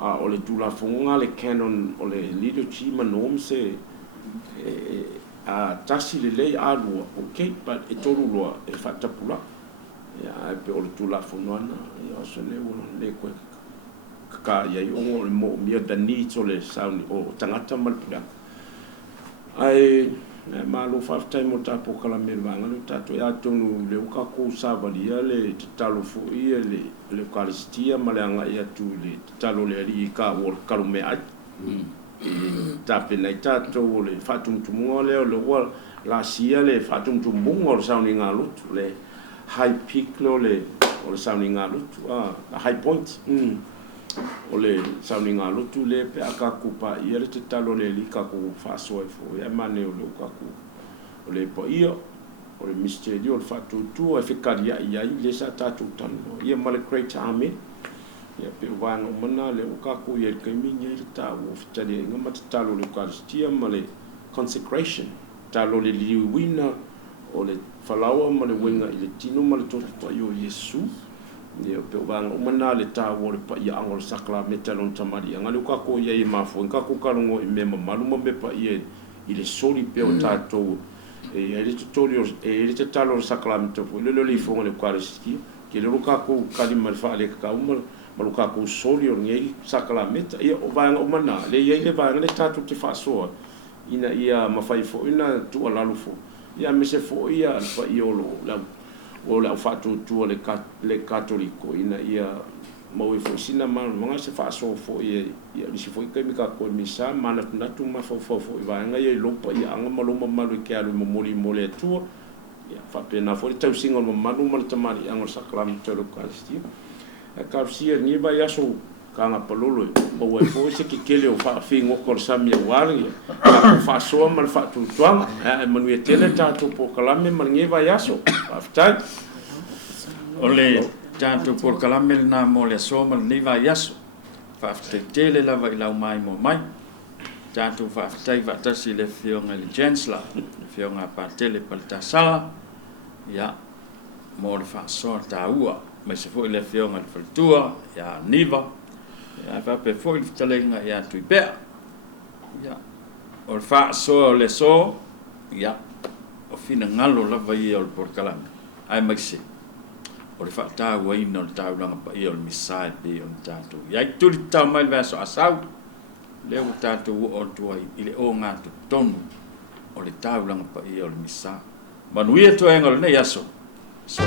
o le tula fonga le canon o le lido chi manom se tasi le lei alua okay but e tolu loa e fatapula ya pe o le tula fonona ya so le ko ka ia i ongo le mo mia da ni to le sound o tangata malpia ai malo faftai mo tapo kala me vanga le tato ya tonu le uka ko sabali le talo fu ia le karistia malanga ia tu le talo le ri ka o kalume ai tape nei tato le fatum tumo le o la sia le fatum tumo o sounding alut le high peak le o sounding alut high point o le sounding alut le pe akakupa ia le talo le li ka ko fa so fo ia mane o le ka ko o le po ia o le misterio o fatu tu e fikaria ia le sa tatu tano ia male great army ia pe vanga mana le ka ko ia ke minha ta o fitali ngama talo le karistia male consecration talo le liwina o le falawa male wenga ile tino male to pa yo Yesu ia pe vanga mana le ta o le pa ia angol sakla metalon tamari anga le ka ko ia i mafo ka ko kalongo i mema maluma me pa ia ile soli pe o tato e ele tutorial e ele talo sakla metalon le fo le karistia ke le ka ko kalima fa le ka umal maluka ko soli o ngai sakala meta ia o vanga o mana le ia le vanga le tatu te fasoa ina ia mafai fo ina tu ala lufo ia mese fo ia fa iolo la o la fatu tu le katoliko ina ia mo e fo sina mal manga se faso fo ia li se fo kai mika ko misa mana na tu ma fo vanga ia lopa ia anga maloma malu ke alu moli mole tu ia fa pena fo tau singo malu mal tamari anga sakala meta lo kastia ka sia ni ba ya so ka nga palolo mo e fo se ki kele o fa fingo ko samia wali fa so mal fa tu twang e manu e tele ta tu po kalame mal ngi ba ya so afta ole tanto por kalame na mo le so mal ni va ya so fa tele la va ila mai mo mai tanto fa tai va ta si le fionga le gensla fionga pa tele pa ta sala ya mo fa so ta ua ma se foi le fionga le faltua ya niva ya fa pe foi le talenga ya tu pe ya o fa so le so ya o fina ngalo la vai o por kalam ai maxi o le fa ta wa ino ta la pa i o misai pe o tanto ya tu ta mai verso asau le o tanto o tu ai ile o nga tu tonu o le ta la pa i o misai manuia to engol ne yaso so